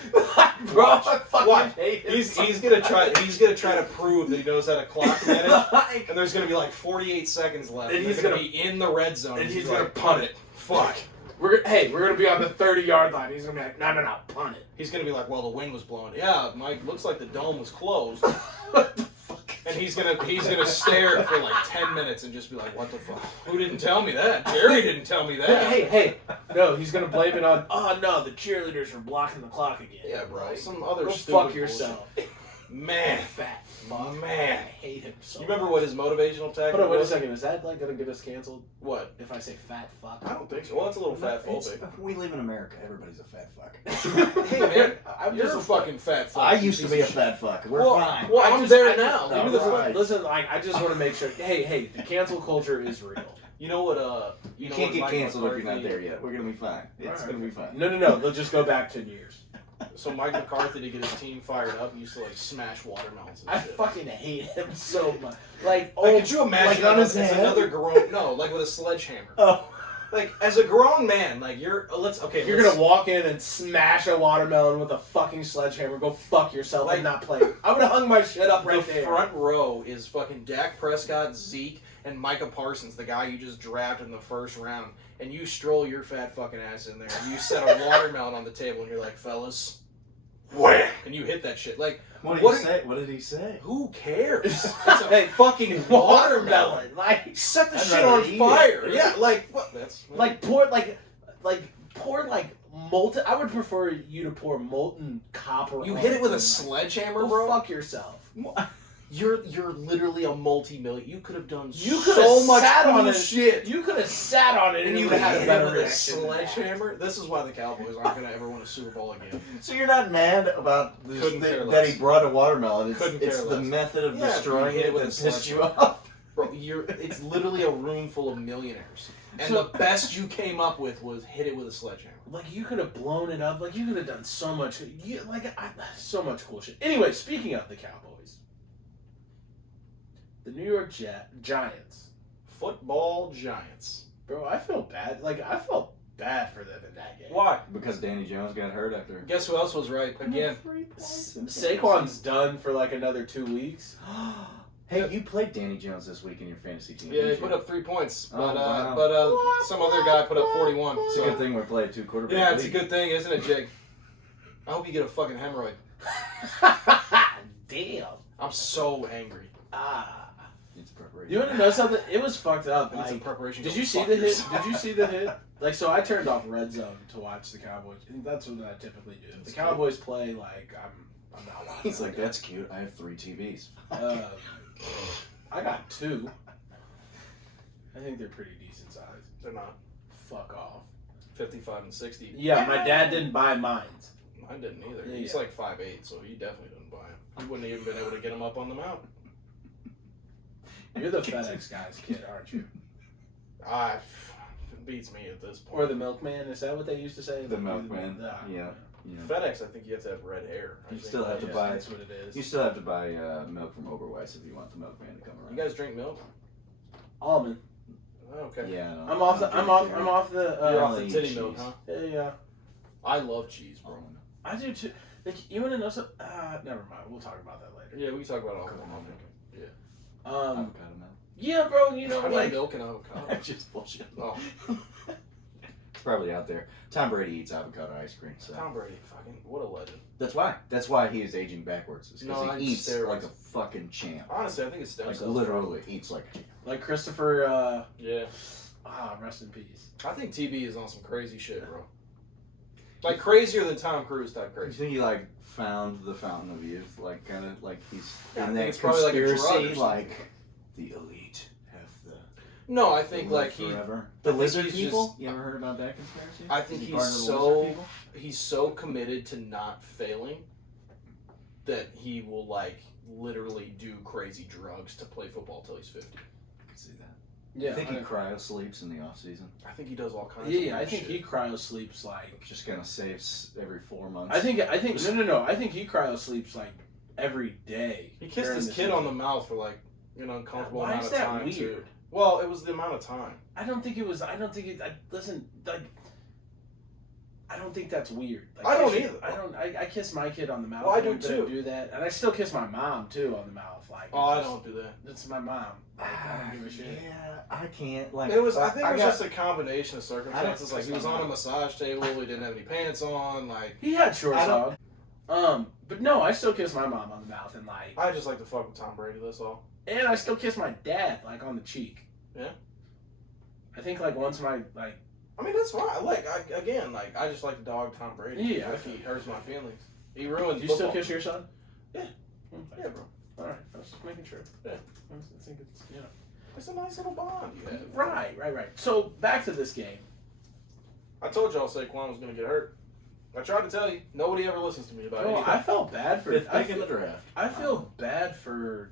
bro, I fucking Watch. hate him. He's gonna try to prove that he knows how to clock minutes. And there's gonna be like 48 seconds left. And And he's he's gonna gonna- be in the red zone. and he's gonna gonna punt it. Fuck. We're gonna be on the 30-yard line. He's gonna be like, no, punt it. He's gonna be like, well, the wind was blowing. Yeah, Mike. Looks like the dome was closed. What the fuck? And he's gonna stare for like 10 minutes and just be like, what the fuck? Who didn't tell me that? Jerry didn't tell me that. Hey. No, he's gonna blame it on. Oh no, the cheerleaders are blocking the clock again. Yeah, bro. Some other Go stupid fuck yourself. bullshit. Man. Fat Man. I hate him so. You remember what his motivational tactic Hold on, wait a was? second. Is that like gonna get us canceled What? if I say fat fuck? I don't think so. Well, it's a little fat phobic. We live in America. Everybody's a fat fuck. Hey, man. I'm You're just a fucking fat fuck. I you used to piece be a of fat fuck. We're Well, fine. well, I'm there now. No, Give me the right. Listen, like I just want to make sure. Hey, the cancel culture is real. You know what? You know can't what get Mike canceled if you're not McCarthy- there yet. We're gonna be fine. It's Alright. gonna be fine. No. They'll just go back 10 years. So Mike McCarthy, to get his team fired up, used to like smash watermelons and I shit. fucking hate him so much. Like, Like, could you imagine like on his as head? another grown? No, like with a sledgehammer. Oh. Like as a grown man, like you're you're gonna walk in and smash a watermelon with a fucking sledgehammer. Go fuck yourself Like- and not play. I would have hung my shit up right the there. front row is fucking Dak Prescott, Zeke, and Micah Parsons, the guy you just drafted in the first round, and you stroll your fat fucking ass in there, and you set a watermelon on the table, and you're like, fellas, wham, and you hit that shit. Like, What did What he say? What did he say? who cares? It's a fucking watermelon. Watermelon, like Set the I'd shit rather on eat it. fire. Yeah, like what? That's pour molten. I would prefer you to pour molten copper. you on hit it with a than- sledgehammer, Go bro. fuck yourself. You're literally a multi-million. You could have done You could so have much sat on cool it. shit. You could have sat on it and And you you would have had a hit better it with a reaction than that. sledgehammer. This is why the Cowboys aren't going to ever win a Super Bowl again. So you're not mad about this Couldn't care that less. he brought a watermelon. It's, Couldn't it's care the less. method of Yeah, destroying you hit it it with that a pissed you sledgehammer. off. Bro, it's literally a room full of millionaires. And the best you came up with was hit it with a sledgehammer. Like, you could have blown it up. Like, you could have done so much. So much cool shit. Anyway, speaking of the Cowboys, the New York Giants. Football Giants. Bro, I feel bad. Like, I felt bad for them in that game. Why? Because Danny Jones got hurt after. Guess who else was right again? Saquon's done for like another 2 weeks. Hey, you played Danny Jones this week in your fantasy team. Yeah, he didn't put you? up 3 points, Oh, but wow. some other guy put up 41. It's a good thing we played 2 quarterbacks. Yeah, it's a good thing, isn't it, Jake? I hope you get a fucking hemorrhoid. Damn. I'm so angry. It's preparation. You want to know something? It was fucked up. And it's in Like, preparation. did Go you see fuck the hit? yourself. Did you see the hit? Like, so I turned off Red Zone to watch the Cowboys. And that's what I typically do. If the Cowboys play, like, I'm not watching. He's like, that's cute. I have 3 TVs. I got 2. I think they're pretty decent size. They're not. Fuck off. 55 and 60. Yeah, my dad didn't buy mine. Mine didn't either. Yeah. He's like 5'8", so he definitely didn't buy him. He wouldn't have even been able to get him up on the mount. You're the FedEx guy's kid, aren't you? It beats me at this point. Or the milkman? Is that what they used to say? The milkman. Yeah. FedEx, I think you have to have red hair. You still have to buy. That's what it is. You still have to buy milk from Oberweis if you want the milkman to come around. You guys drink milk? Almond. Oh, okay. Yeah. No, I'm off the. You're You're off only the titty eat milk, cheese. huh? Yeah. I love cheese, bro. Almond. I do too. Like, you want to know something? Never mind. We'll talk about that later. Yeah, we can talk about it all the Come on, time. Avocado milk. Yeah, bro. You know, I like like, milk and avocado. Just bullshit. Oh, It's probably out there. Tom Brady eats avocado ice cream, so Tom Brady, fucking, what a legend. that's why. That's why he is aging backwards. Because No, he it's eats steroids. like a fucking champ. Honestly, I think it's stem Like cells. literally eats like a champ. like Christopher. Yeah. Rest in peace. I think TB is on some crazy shit, bro. Like crazier than Tom Cruise type You crazy. think he like found the fountain of youth, like kind of like he's Yeah, I in think that it's probably like a drug or conspiracy, something. like the elite have the No, I think live like forever. I The think lizard he's people. just- You ever heard about that conspiracy? I think Is he he's part of the so- lizard people? he's so committed to not failing that he will like literally do crazy drugs to play football till he's 50. I can see that. Yeah. I think he cryo sleeps in the off season. I think he does all kinds of Yeah, weird I think shit. he cryo sleeps like. Just kind of saves every 4 months. I think no. I think he cryo sleeps like every day. He kissed during his the kid on the season. mouth for like an uncomfortable Why amount is of that time weird? too. Well, it was the amount of time. I don't think it was. I don't think it. Listen, like. I don't think that's weird. Like, I don't kissing- either. I don't. I kiss my kid on the mouth. Well, I do don't too. Do that, and I still kiss my mom too on the mouth. Like. Oh, I it's don't do that. It's my mom. Like, I don't give a shit. Yeah, I can't. Like It was. I think it was got- just a combination of circumstances. Like he was on a massage table. He didn't have any pants on. Like He had shorts I don't- on. But no, I still kiss my mom on the mouth and like, I just like to fuck with Tom Brady. That's all. and I still kiss my dad like on the cheek. Yeah. I think like once my like. I mean, that's fine. I just like to dog Tom Brady. Yeah. Like, he hurts my feelings. He ruined Do you still football. kiss your son? Yeah. Okay. Yeah, bro. All right. I was just making sure. Yeah. I think it's It's a nice little bond you have. Right. So back to this game. I told y'all Saquon was going to get hurt. I tried to tell you. Nobody ever listens to me about Oh, it. I felt bad for. Fifth I pick in the feel, draft. I feel bad for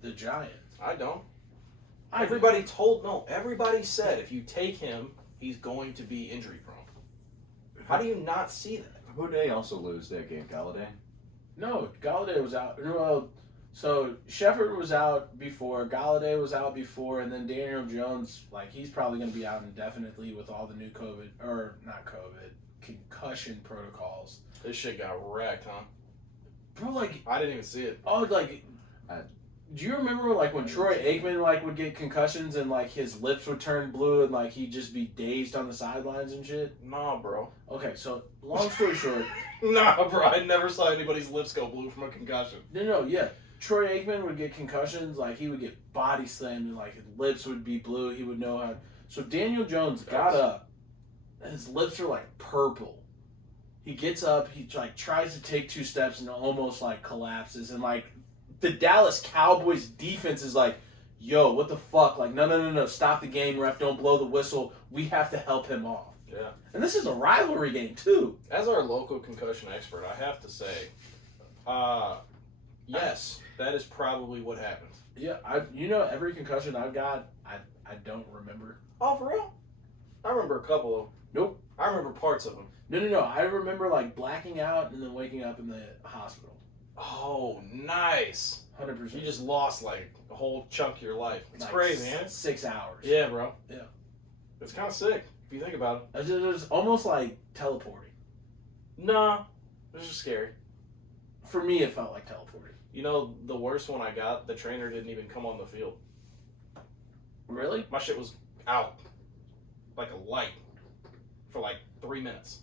the Giants. I don't. I Everybody said if you take him, he's going to be injury prone. How do you not see that? Who did they also lose that game? Galladay? No, Galladay was out. Well, so Shepard was out before, Galladay was out before, and then Daniel Jones, like, he's probably going to be out indefinitely with all the new concussion protocols. This shit got wrecked, huh? Bro, like, I didn't even see it. oh, like, I- do you remember, like, when Troy Aikman, like, would get concussions and, like, his lips would turn blue and, like, he'd just be dazed on the sidelines and shit? Nah, bro. Okay, so, long story short, Nah, bro. I never saw anybody's lips go blue from a concussion. yeah. Troy Aikman would get concussions, like, he would get body slammed and, like, his lips would be blue. He would know how. So, Daniel Jones got up, and his lips are, like, purple. He gets up, he, like, tries to take 2 steps and almost, like, collapses. And, like, the Dallas Cowboys defense is like, yo, what the fuck? Like, no, stop the game, ref, don't blow the whistle. We have to help him off. Yeah. And this is a rivalry game, too. As our local concussion expert, I have to say, yes, that is probably what happened. Yeah, every concussion I've got, I don't remember. Oh, for real? I remember a couple of them. Nope. I remember parts of them. No. I remember like blacking out and then waking up in the hospital. Oh, nice. 100%. You just lost like a whole chunk of your life. It's like crazy, man. 6 hours. Yeah, bro. Yeah. It's kind of sick if you think about it. It was almost like teleporting. Nah, it's just scary. For me, it felt like teleporting. You know, the worst one I got, the trainer didn't even come on the field. Really? My shit was out like a light for like 3 minutes.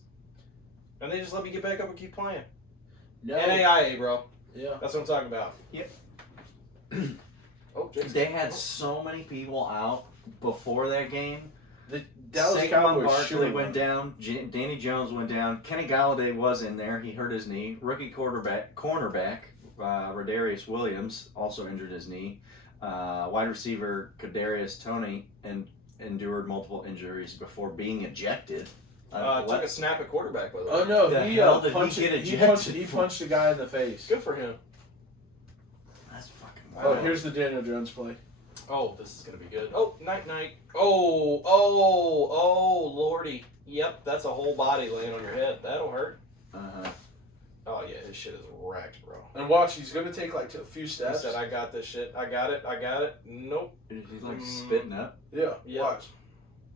And they just let me get back up and keep playing. No. NAIA, bro. Yeah. That's what I'm talking about. Yep. Oh, Jason. They had so many people out before that game. The Dallas Saquon Cowboys Barkley went down. Danny Jones went down. Kenny Galladay was in there. He hurt his knee. Rookie cornerback, Rodarius Williams also injured his knee. Wide receiver Kadarius Toney endured multiple injuries before being ejected. Took a snap at quarterback, by the way. Oh no, The he hell did he punched get he ejected punched a guy in the face. Good for him. That's fucking Oh, wild. here's the Daniel Jones play. Oh, this is going to be good. Oh, night. Oh, lordy. Yep, that's a whole body laying on your head. That'll hurt. Uh-huh. Oh, yeah, his shit is wrecked, bro. And watch, he's gonna take like a few He steps. said, I got this shit. I got it. Nope. He's like spitting up. Yeah, Yep. watch.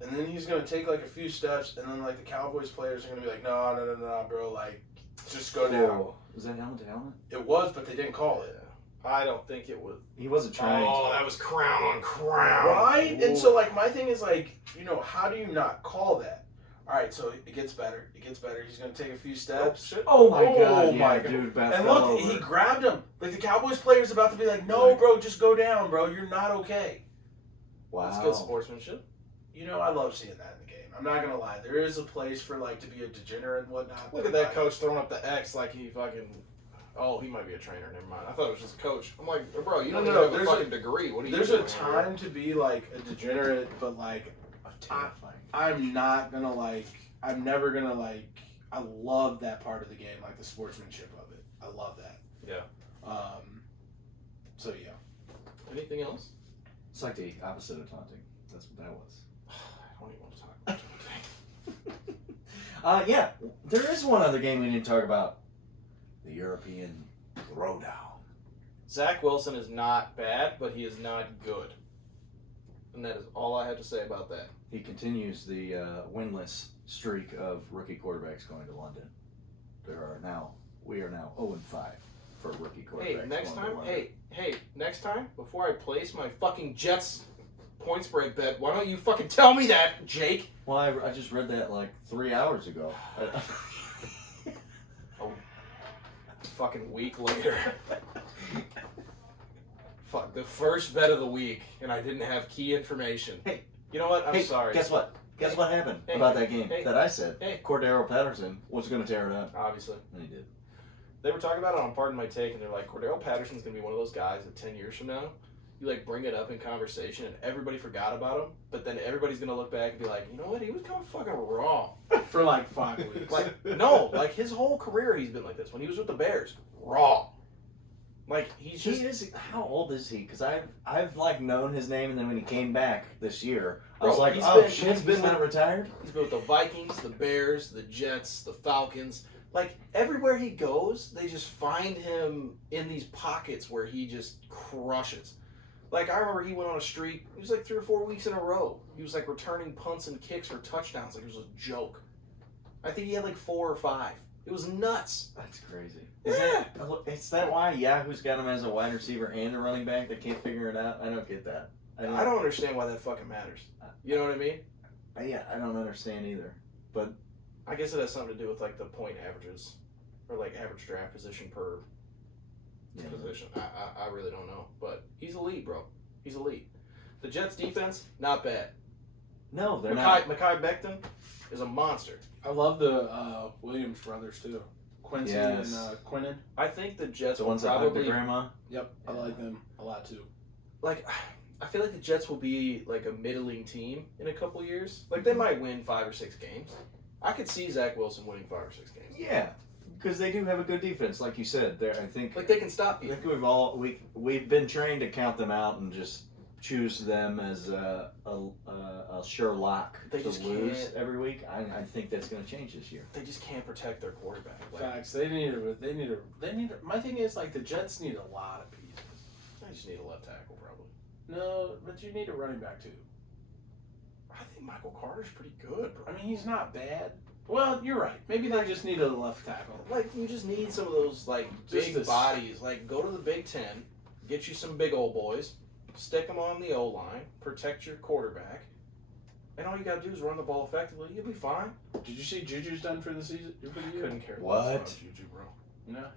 And then he's gonna take like a few steps, and then like the Cowboys players are gonna be like, no, bro, like just go down. Oh, was that helmet to helmet? It was, but they didn't call it. I don't think it was. He wasn't trying. Oh, that was crown on crown. Right? Ooh. And so like my thing is like, how do you not call that? All right, so it gets better. He's gonna take a few Oh, steps. shit. Oh my Oh god, my yeah, God. dude. Beth And fell look, over. he grabbed him. Like the Cowboys player's about to be like, no, Right. bro, just go down, bro. You're not okay. Wow. That's good sportsmanship. I love seeing that in the game. I'm not gonna lie. There is a place for like to be a degenerate and whatnot. Look at that coach throwing up the X like he fucking. Oh, he might be a trainer. Never mind. I thought it was just a coach. I'm like, bro, you don't No, even have there's a fucking degree. What are you There's doing a here? time to be like a degenerate, but like Terrifying. I'm not gonna like. I'm never gonna like. I love that part of the game, like the sportsmanship of it. I love that. Yeah. So yeah. Anything else? It's like the opposite of taunting. That's what that was. I don't even want to talk about it. Yeah, there is one other game we didn't talk about. The European Throwdown. Zach Wilson is not bad, but he is not good. And that is all I had to say about that. He continues the winless streak of rookie quarterbacks going to London. We are now 0-5 for rookie quarterbacks. Hey, next going to time, London. next time, before I place my fucking Jets point spread bet, why don't you fucking tell me that, Jake? Well, I just read that like 3 hours ago. Fucking week later. Fuck, the first bet of the week, and I didn't have key information. Hey. You know what? I'm Hey, sorry. guess what? Guess Hey. what happened Hey. about that game Hey. that I said? Hey. Cordero Patterson was going to tear it up, Obviously. and he did. They were talking about it on Pardon My Take, and they're like, Cordero Patterson's going to be one of those guys that 10 years from now, you like bring it up in conversation, and everybody forgot about him, but then everybody's going to look back and be like, you know what? He was kind of fucking wrong. For like 5 weeks. Like, no, like his whole career he's been like this. When he was with the Bears, wrong. Like, he's just... He is. How old is he? Because I've like known his name, and then when he came back this year, I was Bro, like, he's oh been- shit, he's been he's not retired. He's been with the Vikings, the Bears, the Jets, the Falcons. Like, everywhere he goes, they just find him in these pockets where he just crushes. Like, I remember he went on a streak. It was like 3 or 4 weeks in a row. He was like returning punts and kicks for touchdowns. Like, it was a joke. I think he had like 4 or 5. It was nuts. That's crazy. Yeah. Is that why Yahoo's got him as a wide receiver and a running back? They can't figure it out. I don't get that. I don't understand why that fucking matters. You know what I mean? Yeah, I don't understand either. But I guess it has something to do with like the point averages, or like average draft position per position. I really don't know, but he's elite, bro. He's elite. The Jets defense, not bad. no, they're not. Mekhi Becton is a monster. I love the Williams brothers too. Quincy Yes. and Quinnen. I think the Jets The will ones that hug the probably grandma. Yep, I like them a lot too. like. I feel like the Jets will be like a middling team in a couple years. Like they might win 5 or 6 games. I could see Zach Wilson winning 5 or 6 games. Yeah, because they do have a good defense, like you said. I think Like they can stop I you. think we've been trained to count them out and just choose them as a sure lock They to just lose can't. every week. I think that's going to change this year. They just can't protect their quarterback. Like, Facts. They need a. My thing is like the Jets need a lot of pieces. they just need a left tackle, probably. No, but you need a running back too. I think Michael Carter's pretty good, bro. I mean, he's not bad. Well, you're right. Maybe they just need a left tackle. Like, you just need some of those, like, Just big this- bodies. Like, go to the Big Ten, get you some big old boys, stick them on the O-line, protect your quarterback, and all you got to do is run the ball effectively. You'll be fine. Did you see Juju's done for the season? For the year? Couldn't care What? less about Juju, bro.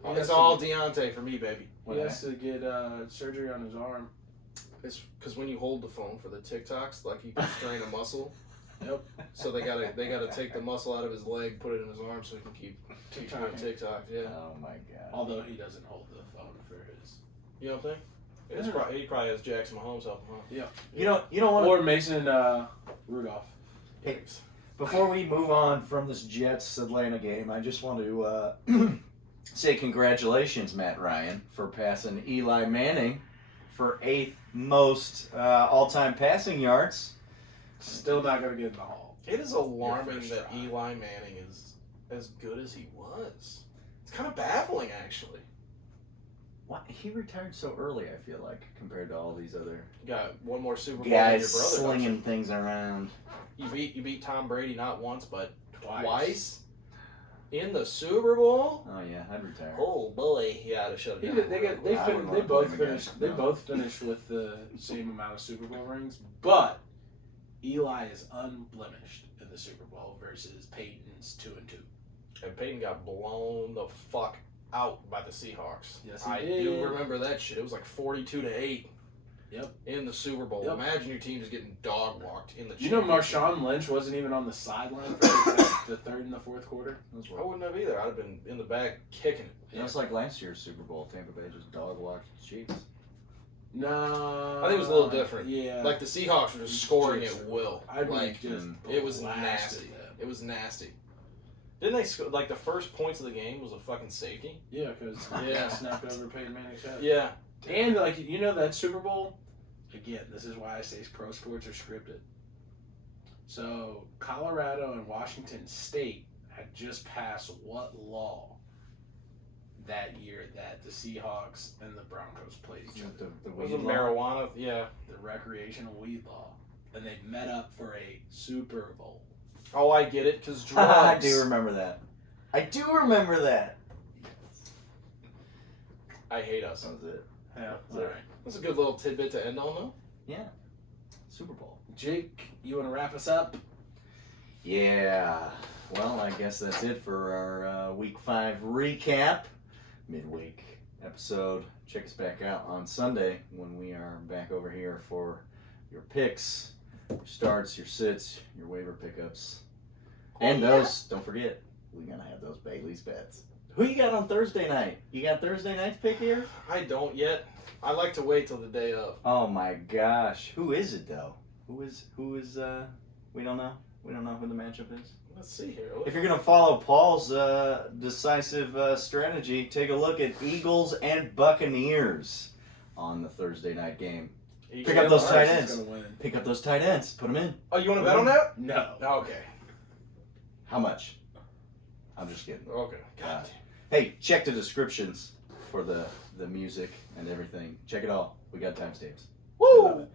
No. It's all Deontay for me, baby. He has to get surgery on his arm. It's because when you hold the phone for the TikToks, like you can strain a muscle. Yep. So they gotta take the muscle out of his leg, put it in his arm, so he can keep doing TikTok. Yeah. Oh my god. Although he doesn't hold the phone for his. You know what I'm saying? He probably has Jackson Mahomes helping him. Yeah. You don't want to. Or Mason Rudolph. Hey, before we move on from this Jets Atlanta game, I just want to say congratulations, Matt Ryan, for passing Eli Manning for 8th most all-time passing yards. Still not going to get in the hall. It is alarming first that try. Eli Manning is as good as he was. It's kind of baffling, actually. What? He retired so early, I feel like, compared to all these other You got one more Super Bowl than your guys brother. don't slinging things around. You beat Tom Brady not once but Twice. twice in the Super Bowl. Oh yeah, I'd retire. Oh boy, you gotta shut He it did- down. I wouldn't wanna play him again. They No. both finished with the same amount of Super Bowl rings, but Eli is unblemished in the Super Bowl versus Peyton's 2-2. And Peyton got blown the fuck out by the Seahawks. Yes, he I did. do remember that shit. It was like 42-8. Yep. In the Super Bowl. Yep. Imagine your team just getting dog walked in the. You know, championship. Marshawn Lynch wasn't even on the sideline for the third and the fourth quarter. I wouldn't have either. I'd have been in the back kicking it. It's like last year's Super Bowl. Tampa Bay just dog walked the Chiefs. No, I think it was a little different. Yeah, Like the Seahawks were just scoring at will. I mean, Like just it was blasted nasty. them. It was nasty. Didn't they score, like the first points of the game was a fucking safety? Yeah, because Yeah. snapped over Peyton Manning's head. Yeah. And like that Super Bowl, again, this is why I say pro sports are scripted. So Colorado and Washington State had just passed what law that year that the Seahawks and the Broncos played each other? The Was weed it law? marijuana? Yeah. The recreational weed law. And they met up for a Super Bowl. Oh, I get it, because I drugs. do remember that. I do remember that. I hate us. That was it. Yeah, all right. That's a good little tidbit to end on, though. Yeah. Super Bowl. Jake, you want to wrap us up? Yeah. Well, I guess that's it for our Week 5 recap. Midweek episode. Check us back out on Sunday when we are back over here for your picks, your starts, your sits, your waiver pickups. And those, don't forget, we're going to have those Bailey's bets. Who you got on Thursday night? You got Thursday night's pick here? I don't yet. I like to wait till the day of. Oh my gosh. Who is it though? Who is we don't know. We don't know who the matchup is. Let's see here. If you're going to follow Paul's decisive strategy, take a look at Eagles and Buccaneers on the Thursday night game. Pick up those tight ends. Pick up those tight ends. Put them in. Oh, you want to bet on that? No. Okay. How much? I'm just kidding. Okay. God. Hey, check the descriptions for the music and everything. Check it all. We got timestamps. Woo!